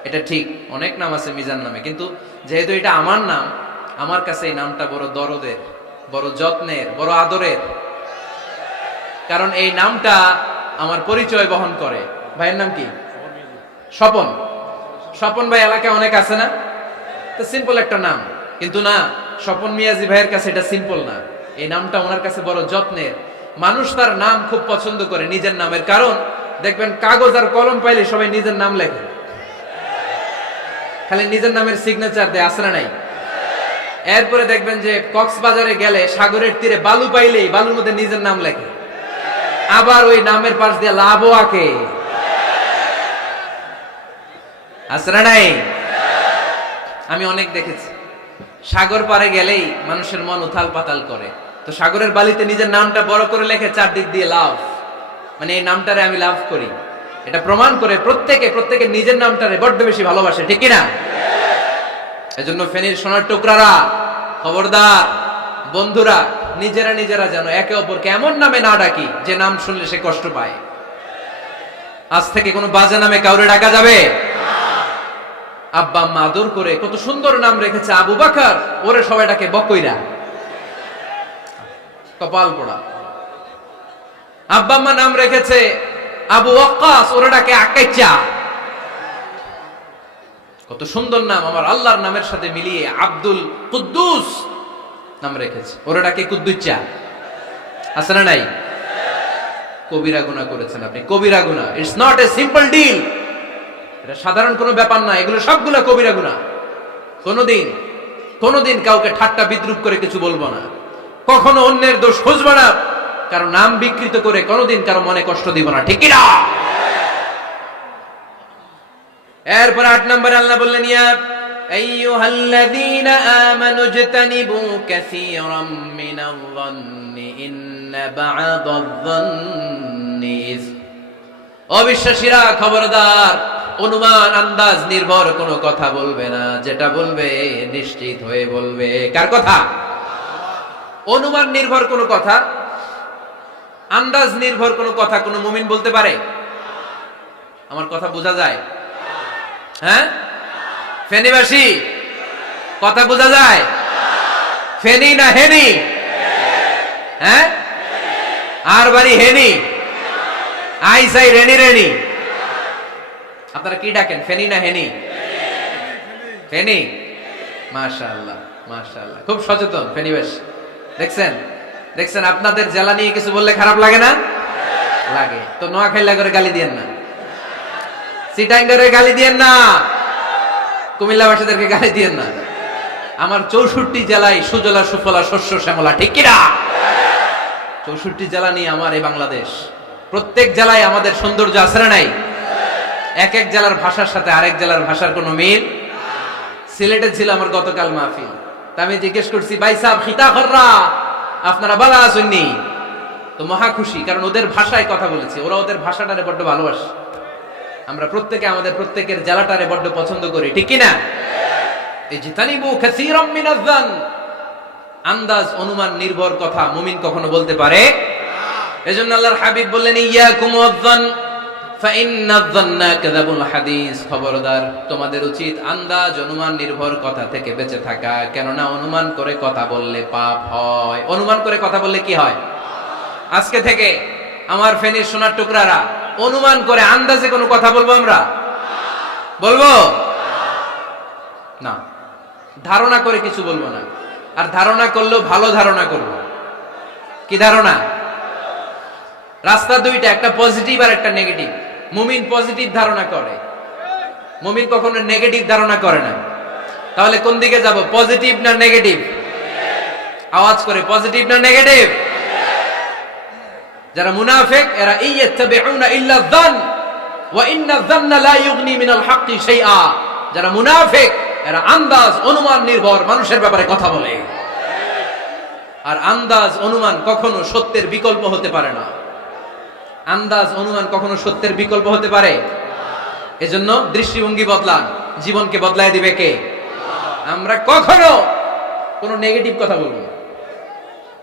এটা ঠিক, অনেক নাম আছে মিজান নামে, কিন্তু যেহেতু এটা আমার নাম, আমার কাছে এই নামটা বড় দরদের, বড় যত্নের, বড় আদরের। কারণ এই নামটা আমার পরিচয় বহন করে। ভাইয়ের নাম কি? স্বপন। স্বপন ভাই এলাকায় অনেক আছে না? তো সিম্পল একটা নাম, কিন্তু না, স্বপন মিয়াজি ভাইয়ের কাছে এটা সিম্পল না, এই নামটা ওনার কাছে বড় যত্নের। মানুষ তার নাম খুব পছন্দ করে, নিজের নামের। কারণ দেখবেন কাগজ আর কলম পাইলে সবাই নিজের নাম লেখে, খালি নিজের নামের সিগনেচার দেয়, আছে না নাই? এরপরে দেখবেন যে কক্সবাজারে গেলে সাগরের তীরে বালু পাইলেই বালুর মধ্যে নিজের নাম লেখে, আবার ওই নামের পাশ দিয়ে লাভও আঁকে, আছে না নাই? আমি অনেক দেখেছি, সাগর পারে গেলেই মানুষের মন উথাল পাতাল করে, তো সাগরের বালিতে নিজের নামটা বড় করে লেখে, চারদিক দিয়ে লাভ, মানে এই নামটারে আমি লাভ করি। এটা প্রমাণ করে প্রত্যেকে নিজের নামটারে বড্ড বেশি ভালোবাসে, ঠিক কিনা? এজন্য ফেনীর সোনার টুকরারা, খবরদার বন্ধুরা, নিজেরা যেন একে অপরকে এমন নামে না ডাকি যে নাম শুনলে সে কষ্ট পায়। আজ থেকে কোনো বাজে নামে কাউরে ডাকা যাবে? আব্বা আম্মা আদর করে কত সুন্দর নাম রেখেছে, আবু বাকার, ওরে সবাই ডাকে বকইরা, কপাল পোড়া। আব্বা আম্মা নাম রেখেছে আবু ওয়াক্কাস, ওরে ডাকে আকাইচা। কত সুন্দর নাম, আমার আল্লাহর নামের সাথে মিলিয়ে আব্দুল কুদ্দুস নাম রেখেছে, ওরে ডাকে কুদ্দুচ্চা, আছে না নাই? কবিরা গুনাহ করেছেন আপনি, কবিরা গুনাহ। It's not a simple deal, এটা সাধারণ কোনো ব্যাপার না, এগুলো সবগুলো কবিরা গুনাহ। কোনোদিন কাউকে ঠাট্টা বিদ্রুপ করে কিছু বলবো না, কখনো অন্যের দোষ খুঁজবো না, কারো নাম বিকৃত করে কোনোদিন কারো মনে কষ্ট দিব না, ঠিক কি না? এরপর 8 নম্বরে আল্লাহ বললেন ইয়া আইয়ুহাল্লাযীনা আমানু ইজতানিবু কাসীরাম মিনাল-যান্নি ইন্না বা'দায-যান্নি ইসম। অবিশ্বাসীরা খবরদার, অনুমান আন্দাজ নির্ভর কোনো কথা বলবে না, যেটা বলবে নিশ্চিত হয়ে বলবে। কার কথা? অনুমান নির্ভর কোনো কথা, আন্দাজ নির্ভর কোনো কথা কোনো মুমিন বলতে পারে? আমার কথা বোঝা যায়? হ্যাঁ ফেনীবাসী, কথা বোঝা যায়? ফেনী না হেনি? হ্যাঁ, আর বাড়ি হেনি, আইসাই রেনি। আপনারা কি ডাকেন, ফেনী না হেনি? ফেনী। মাশাআল্লাহ। মাশাআল্লাহ, খুব সচেতন ফেনীবাস। দেখছেন দেখছেন, আপনাদের জেলা নিয়ে কিছু বললে খারাপ লাগে না? লাগে। তো নোয়াখালী করে গালি দিয়েন না, চিটাঙ্গারে গালি দিয়েন না, কুমিল্লাবাসীদেরকে গালি দিয়েন না। আমার 64 জেলায় সুজলা সুফলা শস্য শ্যামলা, ঠিক কিনা? 64 জেলা নিয়ে আমার এই বাংলাদেশ। প্রত্যেক জেলায় আমাদের সৌন্দর্য আছে না নাই? এক এক জেলার ভাষার সাথে আরেক জেলার ভাষার কোনো মিল। সিলেটে ছিল আমার গতকাল মাহফিল, তা আমি জিজ্ঞেস করছি, ভাই সাহেব খিতা খররা, আপনারা বালা আসেননি? তো মহা খুশি, কারণ ওদের ভাষায় কথা বলেছি, ওরা ওদের ভাষাটারে বড্ড ভালোবাসে। আমরা প্রত্যেকে আমাদের প্রত্যেকের জেলাটারে বড্ড পছন্দ করি, ঠিক কিনা? ইজতানিবু কাসীরাম মিনাজ যান, আন্দাজ অনুমান নির্ভর কথা মুমিন কখনো বলতে পারে না। এজন্য আল্লাহর হাবিব বললেন, ইয়াকুম ওয়ায-যান ফাইন্নায যান্না কাযাবুল হাদিস, খবরদার তোমাদের উচিত আন্দাজ অনুমান নির্ভর কথা থেকে বেঁচে থাকা, কেননা অনুমান করে কথা বললে পাপ হয়। অনুমান করে কথা বললে কি হয়? আজকে থেকে আমার ফেনীর সোনার টুকরারা অনুমান করে আন্দাজে কোনো কথা বলবো আমরা? বলবো না। ধারণা করে কিছু বলবো না, আর ধারণা করলেও ভালো ধারণা করব। কি ধারণা? রাস্তা দুইটা, একটা পজিটিভ আর একটা নেগেটিভ। মুমিন পজিটিভ ধারণা করে, মুমিন কখনো নেগেটিভ ধারণা করে না। তাহলে কোন দিকে যাব, পজিটিভ না নেগেটিভ? আওয়াজ করে, পজিটিভ না নেগেটিভ? যারা মুনাফিক এরা ইয়াত্তাবিউনা ইল্লা যান ওয়া ইন্না যান্না লা ইউগনি মিনাল হাক্কি শাইআ। যারা মুনাফিক এরা আন্দাজ অনুমান নির্ভর মানুষের ব্যাপারে কথা বলে, আর আন্দাজ অনুমান কখনো সত্যের বিকল্প হতে পারে না। আন্দাজ অনুমান কখনো সত্যের বিকল্প হতে পারে? এজন্য দৃষ্টিভঙ্গি বদলান, জীবনকে বদলায় দিবে কে? আমরা কখনো কোনো নেগেটিভ কথা বলবো না,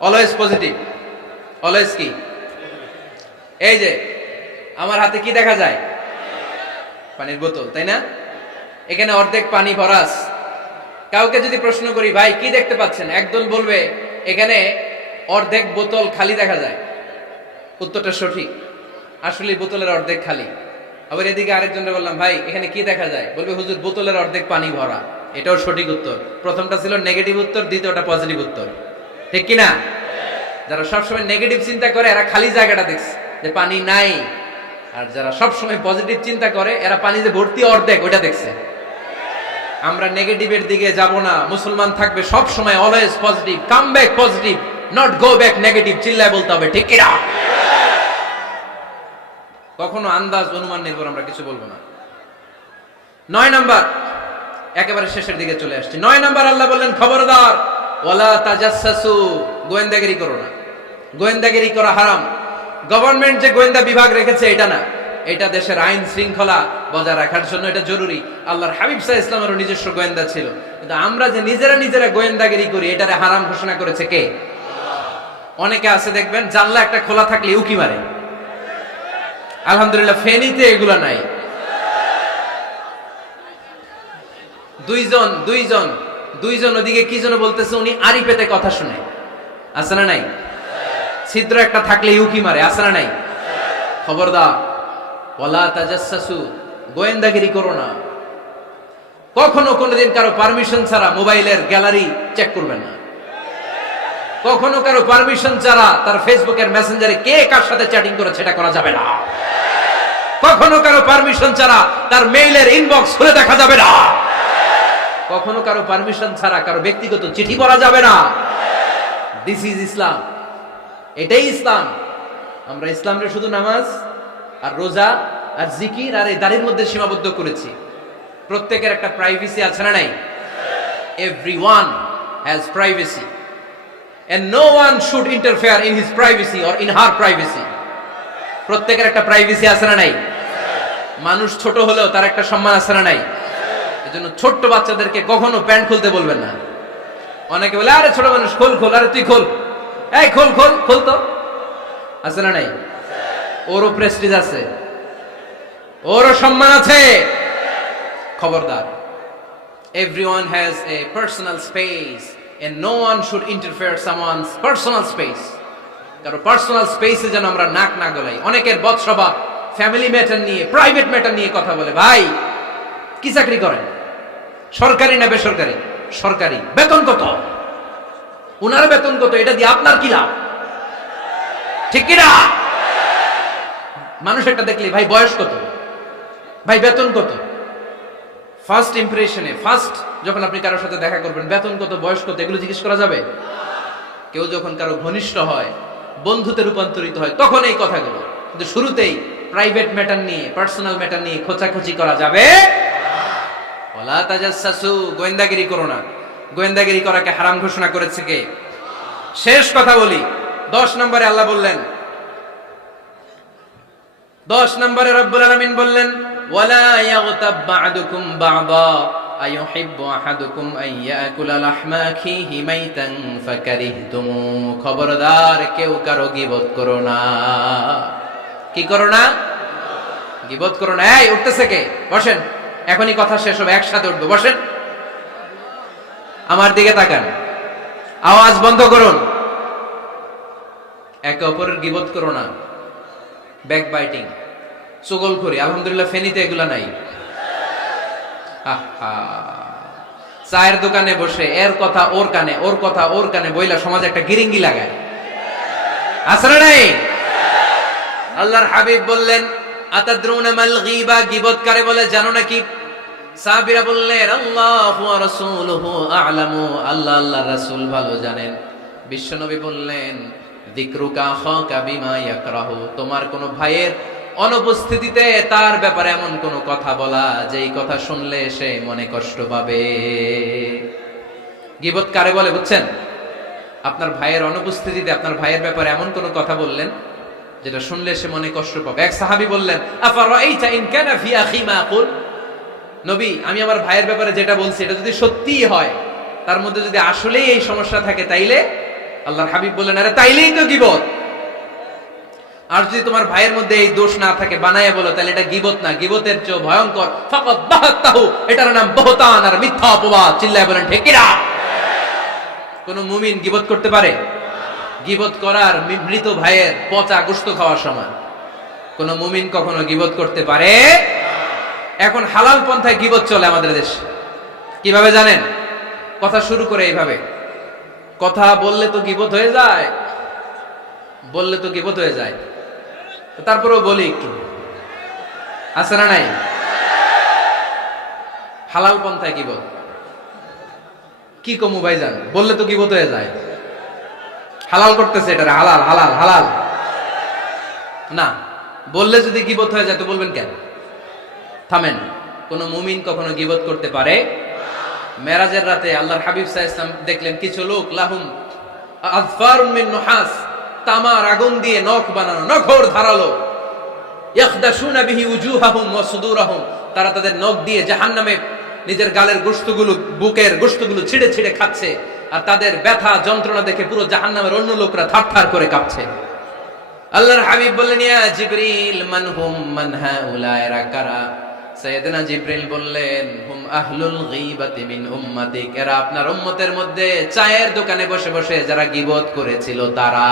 অলওয়েজ পজিটিভ। অলওয়েজ কি? এই যে আমার হাতে কি দেখা যায়? পানির বোতল, তাই না? এখানে অর্ধেক পানি ভরাস। কাউকে যদি প্রশ্ন করি, ভাই কি দেখতে পাচ্ছেন, একদল বলবে এখানে অর্ধেক বোতল খালি দেখা যায়। উত্তরটা সঠিক, আসলে বোতলের অর্ধেক খালি। আবার এদিকে আরেকজনকে বললাম, ভাই এখানে কি দেখা যায়, বলবে হুজুর বোতলের অর্ধেক পানি ভরা। এটাও সঠিক উত্তর। প্রথমটা ছিল নেগেটিভ উত্তর, দ্বিতীয়টা পজিটিভ উত্তর, ঠিক কিনা? যারা সবসময় নেগেটিভ চিন্তা করে এরা খালি জায়গাটা দেখছে যে পানি নাই, আর যারা সবসময় পজিটিভ চিন্তা করে এরা পানি যে ভর্তি অর্ধেক ওইটা দেখছে। আমরা নেগেটিভের দিকে যাব না, মুসলমান থাকবে সব সময় always positive, come back positive, not go back negative. চিল্লায় বলতে হবে, ঠিক কিনা? কখনো আন্দাজ অনুমান নির্ভর আমরা কিছু বলবো না। 9 নাম্বার, একেবারে শেষের দিকে চলে আসছি। 9 নাম্বার আল্লাহ বললেন, খবরদার ওয়ালা তাজাসসু, গোয়েন্দাগিরি করো না। গোয়েন্দাগিরি করা হারাম। গভর্নমেন্ট যে গোয়েন্দা বিভাগ রেখেছে এটা না, এটা দেশের আইন শৃঙ্খলা বজায় রাখার জন্য এটা জরুরি। আল্লাহর হাবিব সাল্লাল্লাহু আলাইহি ওয়াসাল্লামেরও নিজস্ব গোয়েন্দা ছিল, কিন্তু আমরা যে নিজেরা গোয়েন্দাগিরি করি এটারে হারাম ঘোষণা করেছে কে? অনেকে আছে দেখবেন জানলা একটা খোলা থাকলে উকি মারে। আলহামদুলিল্লাহ ফেনীতে এগুলা নাই। দুইজন ওদিকে কি যেন বলতেছে, উনি আড়ি পেতে কথা শুনে। আছে না নাই? ছিদ্র একটা থাকলে উকি মারে। আছে না নাই? খবরদার ওয়ালা তাজাসসু, গোয়েন্দাগিরি করো না। কখনো কোনোদিন কারো পারমিশন ছাড়া মোবাইলের গ্যালারি চেক করবেন না। কখনো কারো পারমিশন ছাড়া তার ফেসবুকের মেসেঞ্জারে কে কার সাথে চ্যাটিং করেছে এটা করা যাবে না। কখনো কারো পারমিশন ছাড়া তার মেইলের ইনবক্স খুলে দেখা যাবে না। কখনো কারো পারমিশন ছাড়া কারো ব্যক্তিগত চিঠি পড়া যাবে না। দিস ইজ ইসলাম, এটাই ইসলাম। আমরা ইসলামকে শুধু নামাজ আর রোজা আর জিকির আর এই দাড়ির মধ্যে সীমাবদ্ধ করেছি। প্রত্যেকের একটা প্রাইভেসি আছে না নাই? Everyone has privacy and no one should interfere in his privacy or in her privacy. প্রত্যেকের একটা প্রাইভেসি আছে না নাই? মানুষ ছোট হলেও তার একটা সম্মান আছে না নাই? এজন্য ছোট্ট বাচ্চাদেরকে কখনো প্যান্ট খুলতে বলবেন না। অনেকে বলে, আরে ছোট মানুষ খোল, আরে তুই খোল, এই খোল তো। আছে না নাই? ওরও প্রেস্টিজ আছে, ওরও সম্মান আছে। খবরদার, everyone has a personal space and no one should interfere someone's personal space. কারো পার্সোনাল স্পেসে যেন আমরা নাক না গলাই। অনেকের বদস্বভাব ফ্যামিলি ম্যাটার নিয়ে, প্রাইভেট ম্যাটার নিয়ে কথা বলে। ভাই কি চাকরি করেন, সরকারি না বেসরকারি? সরকারি বেতন কত, উনার বেতন কত, এটা দিয়ে আপনার কি লাভ? ঠিক কিনা? মানুষ একটা দেখলে ভাই বয়স কত, ভাই বেতন কত, ফার্স্ট ইমপ্রেশনে, ফার্স্ট যখন আপনি কারোর সাথে দেখা করবেন বেতন কত, বয়স কত, এগুলো জিজ্ঞেস করা যাবে? কেউ যখন কারো ঘনিষ্ঠ হয়, বন্ধুতে রূপান্তরিত হয়, তখন এই কথাগুলো। কিন্তু শুরুতেই প্রাইভেট ম্যাটার নিয়ে, পার্সোনাল ম্যাটার নিয়ে খোঁচাখুচি করা যাবে? ওয়ালা তাজাসসু, গোয়েন্দাগিরি করো না। গোয়েন্দাগিরি করাকে হারাম ঘোষণা করেছে কে? শেষ কথা বলি, 10 নম্বরে আল্লাহ বললেন, 10 নম্বরে রব্বুল আলামিন বললেন, ওয়ালা ইয়াগতাব বা'দুকুম বা'দা আইয়ুহিব্বু আহাদুকুম আন ইয়াকুলা লাহমা আখিহি মাইতান ফাকারিহতুমু। খবরদার, কেউ কারো গীবত করো না। কি করো না? গীবত করো না। এই উঠতেছে কে? বসেন, এখনই কথা শেষ হবে, একসাথে উঠবো। বসেন, আমার দিকে তাকান, আওয়াজ বন্ধ করুন। একে অপরের গীবত করো না। ব্যাক বাইটিং, চুগলখড়ি, আলহামদুলিল্লাহ ফেনীতে এগুলা নাই। চায়ের দোকানে বসে এর কথা ওর কানে, ওর কথা ওর কানে বইলা সমাজে একটা গিরিঙ্গি লাগায়, আছে না নাই? আল্লাহর হাবিব বললেন, আতাদরুনা মাল গীবা, গীবত কারে বলে জানো নাকি? সাহাবীরা বললেন, আল্লাহু ওয়া রাসূলুহু আ'লামু, আল্লাহ আল্লাহর রাসূল ভালো জানেন। বিশ্বনবী বললেন, যিকরুকা আখাকা বিমা ইয়াকরাহু, তোমার কোন ভাইয়ের অনুপস্থিতিতে তার ব্যাপারে এমন কোন কথা বলা যেই কথা শুনলে সে মনে কষ্ট পাবে। গীবত কারে বলে বুঝছেন? আপনার ভাইয়ের অনুপস্থিতিতে আপনার ভাইয়ের ব্যাপারে এমন কোন কথা বললেন যেটা শুনলে সে মনে কষ্ট পাবে। এক সাহাবী বললেন, আফারাইতা ইন কানা ফি আখি মা আকুল, নবী আমি আমার ভাইয়ের ব্যাপারে যেটা বলছি এটা যদি সত্যিই হয়, তার মধ্যে যদি আসলেই এই সমস্যা থাকে, তাইলে? আল্লাহর হাবিব বললেন, আরে তাইলেই তো গীবত। আর যদি তোমার ভাইয়ের মধ্যে এই দোষ না থাকে, বানায়ে বলো, তাহলে এটা গীবত না, গীবতের চেয়ে ভয়ঙ্কর। ফাকাদ বাহাতাহু, এটার নাম বহতান আর মিথ্যা অপবাদ। চিল্লায় বলেন ঠিক কিনা? কোন মুমিন গীবত করতে পারে? গীবত করার মৃত ভাইয়ের পচা গোশত খাওয়ার সমান। কোন মুমিন কখনো গীবত করতে পারে? এখন হালাল পন্থায় গীবত চলে আমাদের দেশে। কিভাবে জানেন? কথা শুরু করে এইভাবে, কথা বললে তো গীবত হয়ে যায়, বললে তো গীবত হয়ে যায়, তারপরেও বলি একটু, আছে না নাই? হালাল পন্থায় গীবত কি কমু ভাইজান, বললে তো গীবত হয়ে যায়। হালাল করতেছে এটা, হালাল হালাল হালাল না, বললে যদি গীবত হয়ে যায় তো বলবেন কেন? থামেন। কোন মুমিন কখনো গীবত করতে পারে? মেরাজের রাতে আল্লাহর হাবিব সাল্লাল্লাহু আলাইহি ওয়াসাল্লাম দেখলেন কিছু লোক, লাহুম আযফারুম মিন নুহাস, তামার আগুন দিয়ে নখ বানানো, নখর ধারালো, ইয়াখদাশুনা বিহি উজুহাহুম ওয়া সুদুরাহুম, তারা তাদের নখ দিয়ে জাহান্নামে নিজের গালের গোশতগুলো, বুকের গোশতগুলো ছিঁড়ে ছিঁড়ে খাচ্ছে, আর তাদের ব্যথা যন্ত্রণা দেখে পুরো জাহান্নামের অন্য লোকরা থারথার করে কাঁপছে। আল্লাহর হাবিব বললেন, ইয়া জিবরিল মান হুম মান হাউলা, এরা কারা? সাইয়েদনা জিবরিল বললেন, হুম আহলুল গীবাতি মিন উম্মাতিক, এরা আপনার উম্মতের মধ্যে চায়ের দোকানে বসে বসে যারা গীবত করেছিল তারা।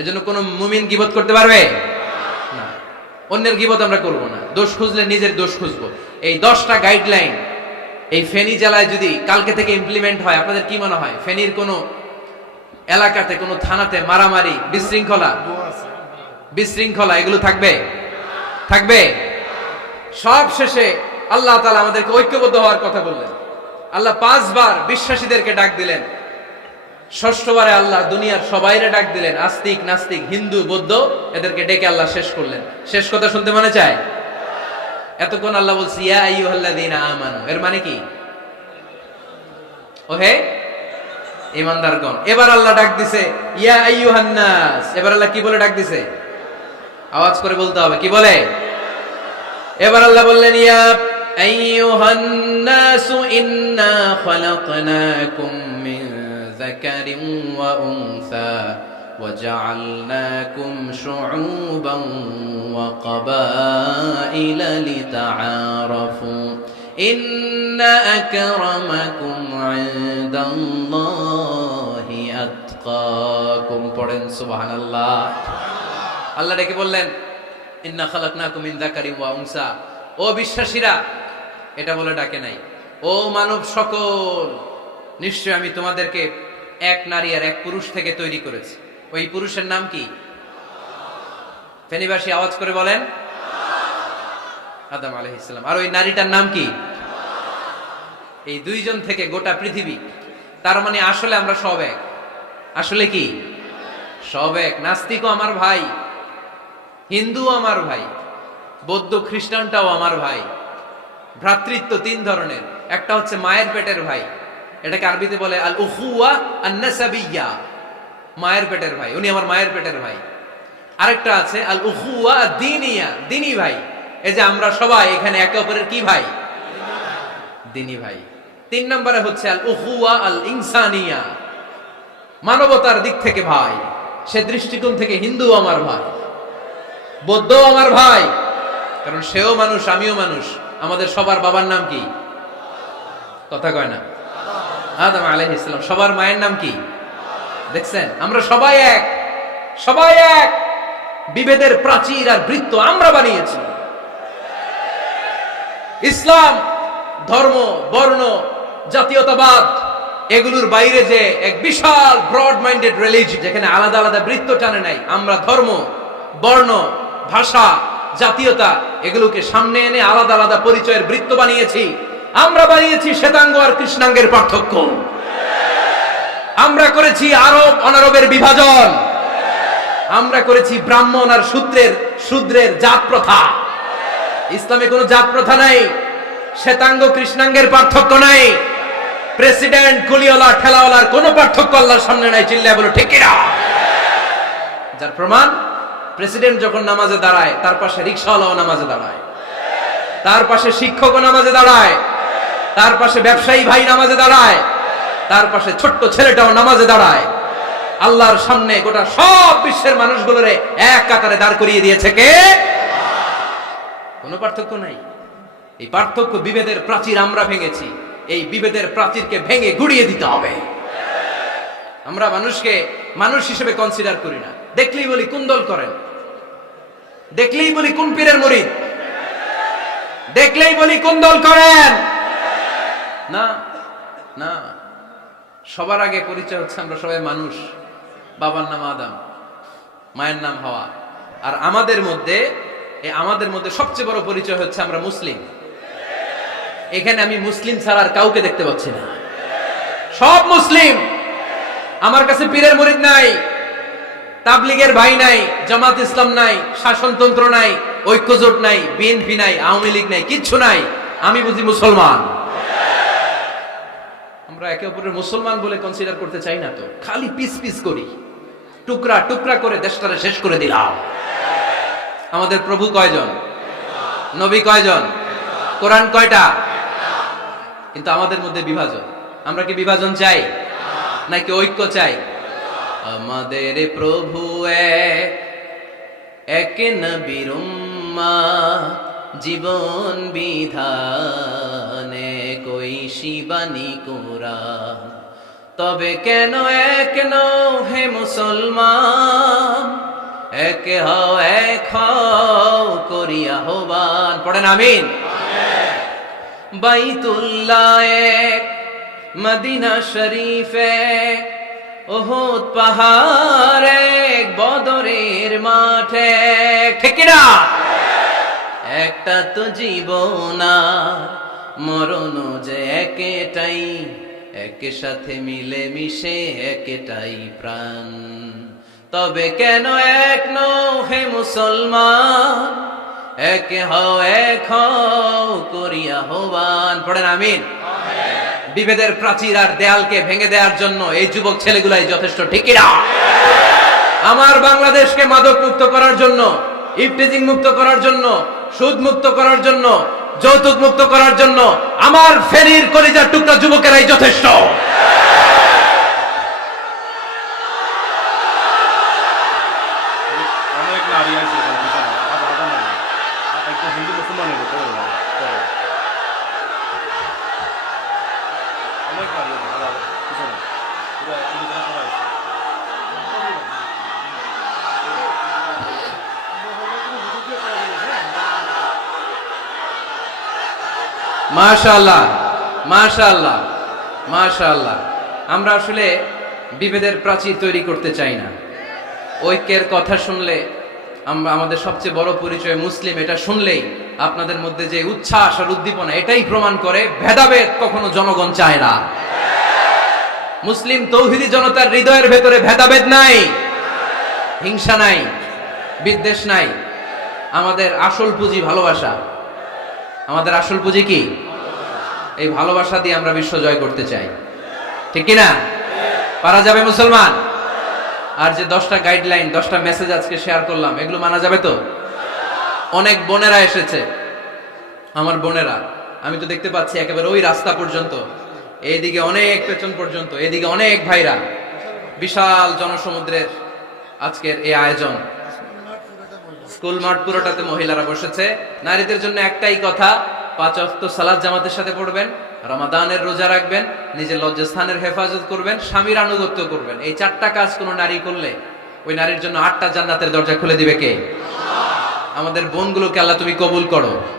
এজন্য কোন মুমিন গীবত করতে পারবে না। অন্যের গীবত আমরা করব না, দোষ খুঁজলে নিজের দোষ খুঁজবো। এই 10টা গাইডলাইন এই ফেনী জেলায় যদি কালকে থেকে ইমপ্লিমেন্ট হয়, আপনাদের কি মনে হয় ফেনীর কোন এলাকাতে, কোন থানাতে মারামারি, বিশৃঙ্খলা এগুলো থাকবে? থাকবে? সব শেষে আল্লাহ তাআলা আমাদেরকে ঐক্যবদ্ধ হওয়ার কথা বললেন। আল্লাহ 5 বার বিশ্বাসীদেরকে ডাক দিলেন, 6ষ্ঠবারে আল্লাহ দুনিয়ার সবাইরে ডাক দিলেন, আস্তিক নাস্তিক হিন্দু বৌদ্ধ এদেরকে ডেকে আল্লাহ শেষ করলেন। শেষ কথা শুনতে মনে চায়? এতক্ষণ আল্লাহ বলছে ইয়া আইয়ুহাল্লাযীনা আমানু, এর মানে কি? ওহে ঈমানদারগণ। এবার আল্লাহ ডাক দিছে ইয়া আইয়ুহান নাস। এবার আল্লাহ কি বলে ডাক দিছে? আওয়াজ করে বলতে হবে, কি বলে? এবার আল্লাহ বললেন, ইয়া আইয়ুহান নাস ইন্না খালাকনাকুম মিন যাকারিন ওয়া উনসা ওয়া জাআলনাকুম শুউবান ওয়া ক্বাবাইলা লিতাআরাফু ইন্না আকরামাকুম ইনদাল্লাহি আতকাকুম। পড়েন সুবহানাল্লাহ। আল্লাহ ডেকে বললেন, ইন্না খালাকনাকুম মিন যাকারিন ওয়া উনসা, ও বিশ্বাসীরা, এটা বলে ডাকে নাই, ও মানব সকল, নিশ্চয় আমি তোমাদেরকে এক নারী আর এক পুরুষ থেকে তৈরি করেছি। ওই পুরুষের নাম কি? ফেনীবাসী আওয়াজ করে বলেন, আদম আলাইহিস সালাম। আর ওই নারীটার নাম কি? এই দুইজন থেকে গোটা পৃথিবী। তার মানে আসলে আমরা সব এক। আসলে কি? সব এক। নাস্তিকও আমার ভাই, হিন্দুও আমার ভাই, বৌদ্ধ খ্রিস্টানটাও আমার ভাই। ভ্রাতৃত্ব তিন ধরনের। একটা হচ্ছে মায়ের পেটের ভাই, এটাকে আরবিতে বলে আল উখুয়া আন নাসাবিয়্যা, মায়ের পেটের ভাই, উনি আমার মায়ের পেটের ভাই। আরেকটা আছে আল উখুয়া দ্বীনিয়া, দ্বীনি ভাই। এই যে আমরা সবাই এখানে একে অপরের কি ভাই? দ্বীনি ভাই। তিন নম্বরে হচ্ছে আল উখুয়া আল ইনসানিয়া, মানবতার দিক থেকে ভাই। সে দৃষ্টিকোণ থেকে হিন্দু আমার ভাই, বৌদ্ধ আমার ভাই, কারণ সেও মানুষ আমিও মানুষ। আমাদের সবার বাবার নাম কি? কথা কয় না? আদম আলাইহিস সালাম। সবার মায়ের নাম কি? দেখছেন, আমরা সবাই এক, সবাই এক। বিভেদের প্রাচীর আর বৃত্ত আমরা বানিয়েছি। ইসলাম ধর্ম, বর্ণ, জাতীয়তাবাদ এগুলোর বাইরে যে এক বিশাল ব্রড মাইন্ডেড রিলিজিয়ন, যেখানে আলাদা আলাদা বৃত্ত টানে নাই। আমরা ধর্ম, বর্ণ, ভাষা, জাতীয়তা এগুলোকে সামনে এনে আলাদা আলাদা পরিচয়ের বৃত্ত বানিয়েছি। আমরা বানিয়েছি শ্বেতাঙ্গ আর কৃষ্ণাঙ্গের পার্থক্য। আমরা করেছি আরব অনারবের বিভাজন। আমরা করেছি ব্রাহ্মণ আর শূদ্রের জাত প্রথা। ইসলামে কোনো জাত প্রথা নাই, শ্বেতাঙ্গ কৃষ্ণাঙ্গের পার্থক্য নাই, প্রেসিডেন্ট কুলিওয়ালা ঠেলাওয়ালার কোনো পার্থক্য আল্লাহর সামনে নাই। চিল্লায় বলো ঠিক কিনা? যার প্রমাণ, প্রেসিডেন্ট যখন নামাজে দাঁড়ায় তার পাশে রিকশাওয়ালাও নামাজে দাঁড়ায়, তার পাশে শিক্ষকও নামাজে দাঁড়ায়, তার পাশে ব্যবসায়ী ভাই নামাজে দাঁড়ায়, তার পাশে ছোট্ট ছেলেটাও নামাজে দাঁড়ায়। আল্লাহর সামনে গোটা সব বিশ্বের মানুষগুলোরে এক কাতারে দাঁড় করিয়ে দিয়েছে কে? কোনো পার্থক্য নাই। এই পার্থক্য, বিভেদের প্রাচীর আমরা ভেঙেছি। এই বিভেদের প্রাচীরকে ভেঙে গুড়িয়ে দিতে হবে। আমরা মানুষকে মানুষ হিসেবে কনসিডার করি না। দেখলেই বলি কোন দল করেন, দেখলেই বলি কোন পীরের মুরিদ, দেখলেই বলি কোন দল করেন। না না, সবার আগে পরিচয় হচ্ছে আমরা সবাই মানুষ। বাবার নাম আদম, মায়ের নাম হাওয়া। আর আমাদের মধ্যে সবচেয়ে বড় পরিচয় হচ্ছে আমরা মুসলিম। এখানে আমি মুসলিম ছাড়া আর কাউকে দেখতে পাচ্ছি না। সব মুসলিম। আমার কাছে পীরের মুরিদ নাই, তাবলীগের ভাই নাই, জামাত ইসলাম নাই, শাসনতন্ত্র নাই, ঐক্যজোট নাই, বিএনপি নাই, আওয়ামী লীগ নাই, কিচ্ছু নাই। আমি বুঝি মুসলমান। আমরা একে অপরের মুসলমান বলে কনসিডার করতে চাই না তো, খালি পিস পিস করি, টুকরা টুকরা করে দেশটারে শেষ করে দিলাম। আমাদের প্রভু কয়জন? নবী কয়জন? কোরআন কয়টা? কিন্তু আমাদের মধ্যে বিভাজন। আমরা কি বিভাজন চাই নাকি ঐক্য চাই? আমাদের প্রভু এক নবীর উম্মাহ, জীবন বিধানে কই শিবানী কোরআন। তবে কেন এক নও হে মুসলমান, এক হও এক হও করিয়া আহ্বান। পড়েন আমিন। বাইতুল্লাহ এক, মদিনা শরীফ এক, উহুদ পাহাড় এক, বদরের মাঠ এক। ঠিক না? একটা তো জীবন, মরণ যে একটাই, একের সাথে মিলে মিশে একটাই প্রাণ। তবে কেন এক নও হে মুসলমান, এক হও এক হও করিয়া আহ্বান। পড়েন আমিন। বিভেদের প্রাচীর আর দেয়ালকে ভেঙে দেওয়ার জন্য এই যুবক ছেলেগুলাই যথেষ্ট। ঠিক না? আমার বাংলাদেশকে মাদক মুক্ত করার জন্য, ইফটিজিং মুক্ত করার জন্য, সুদ মুক্ত করার জন্য, যৌতুক মুক্ত করার জন্য আমার ফেনীর কলিজার টুকরা যুবকেরাই যথেষ্ট। অনেক নারী আছে একদম হিন্দু মুসলমানের অনেক নারী আছে। মাশাআল্লাহ। মাশাআল্লাহ, মাশাআল্লাহ। আমরা আসলে বিভেদের প্রাচীর তৈরি করতে চাই না। ঐক্যের কথা শুনলে আমরা আমাদের সবচেয়ে বড় পরিচয় মুসলিম, এটা শুনলেই আপনাদের মধ্যে যে উচ্ছ্বাস আর উদ্দীপনা, এটাই প্রমাণ করে ভেদাভেদ কখনো জনগণ চায় না। মুসলিম তৌহিদি জনতার হৃদয়ের ভেতরে ভেদাভেদ নাই, হিংসা নাই, বিদ্বেষ নাই। আমাদের আসল পুঁজি ভালোবাসা। আমাদের আসল পুঁজি কি? এই ভালোবাসা দিয়ে আমরা বিশ্ব জয় করতে চাই, ঠিক কিনা? পারা যাবে মুসলমান? আর যে 10টা গাইডলাইন, 10টা মেসেজ আজকে শেয়ার করলাম, এগুলো মানা যাবে তো? অনেক বোনেরা এসেছে, আমার বোনেরা, আমি তো দেখতে পাচ্ছি একেবারে ওই রাস্তা পর্যন্ত, এইদিকে অনেক পেছন পর্যন্ত, এদিকে অনেক ভাইরা। বিশাল জনসমুদ্রের আজকের এই আয়োজন, স্কুল মাঠ পুরোটাতে মহিলারা বসেছে। নারীদের জন্য একটাই কথা, 5 ওয়াক্ত সালাত জামাতের সাথে পড়বেন, রমাদানের রোজা রাখবেন, নিজের লজ্জাস্থানের হেফাজত করবেন, স্বামীর আনুগত্য করবেন। এই 4টা কাজ কোনো নারী করলে ওই নারীর জন্য 8টা জান্নাতের দরজা খুলে দিবে কে? আমাদের বোনগুলোকে আল্লাহ তুমি কবুল করো।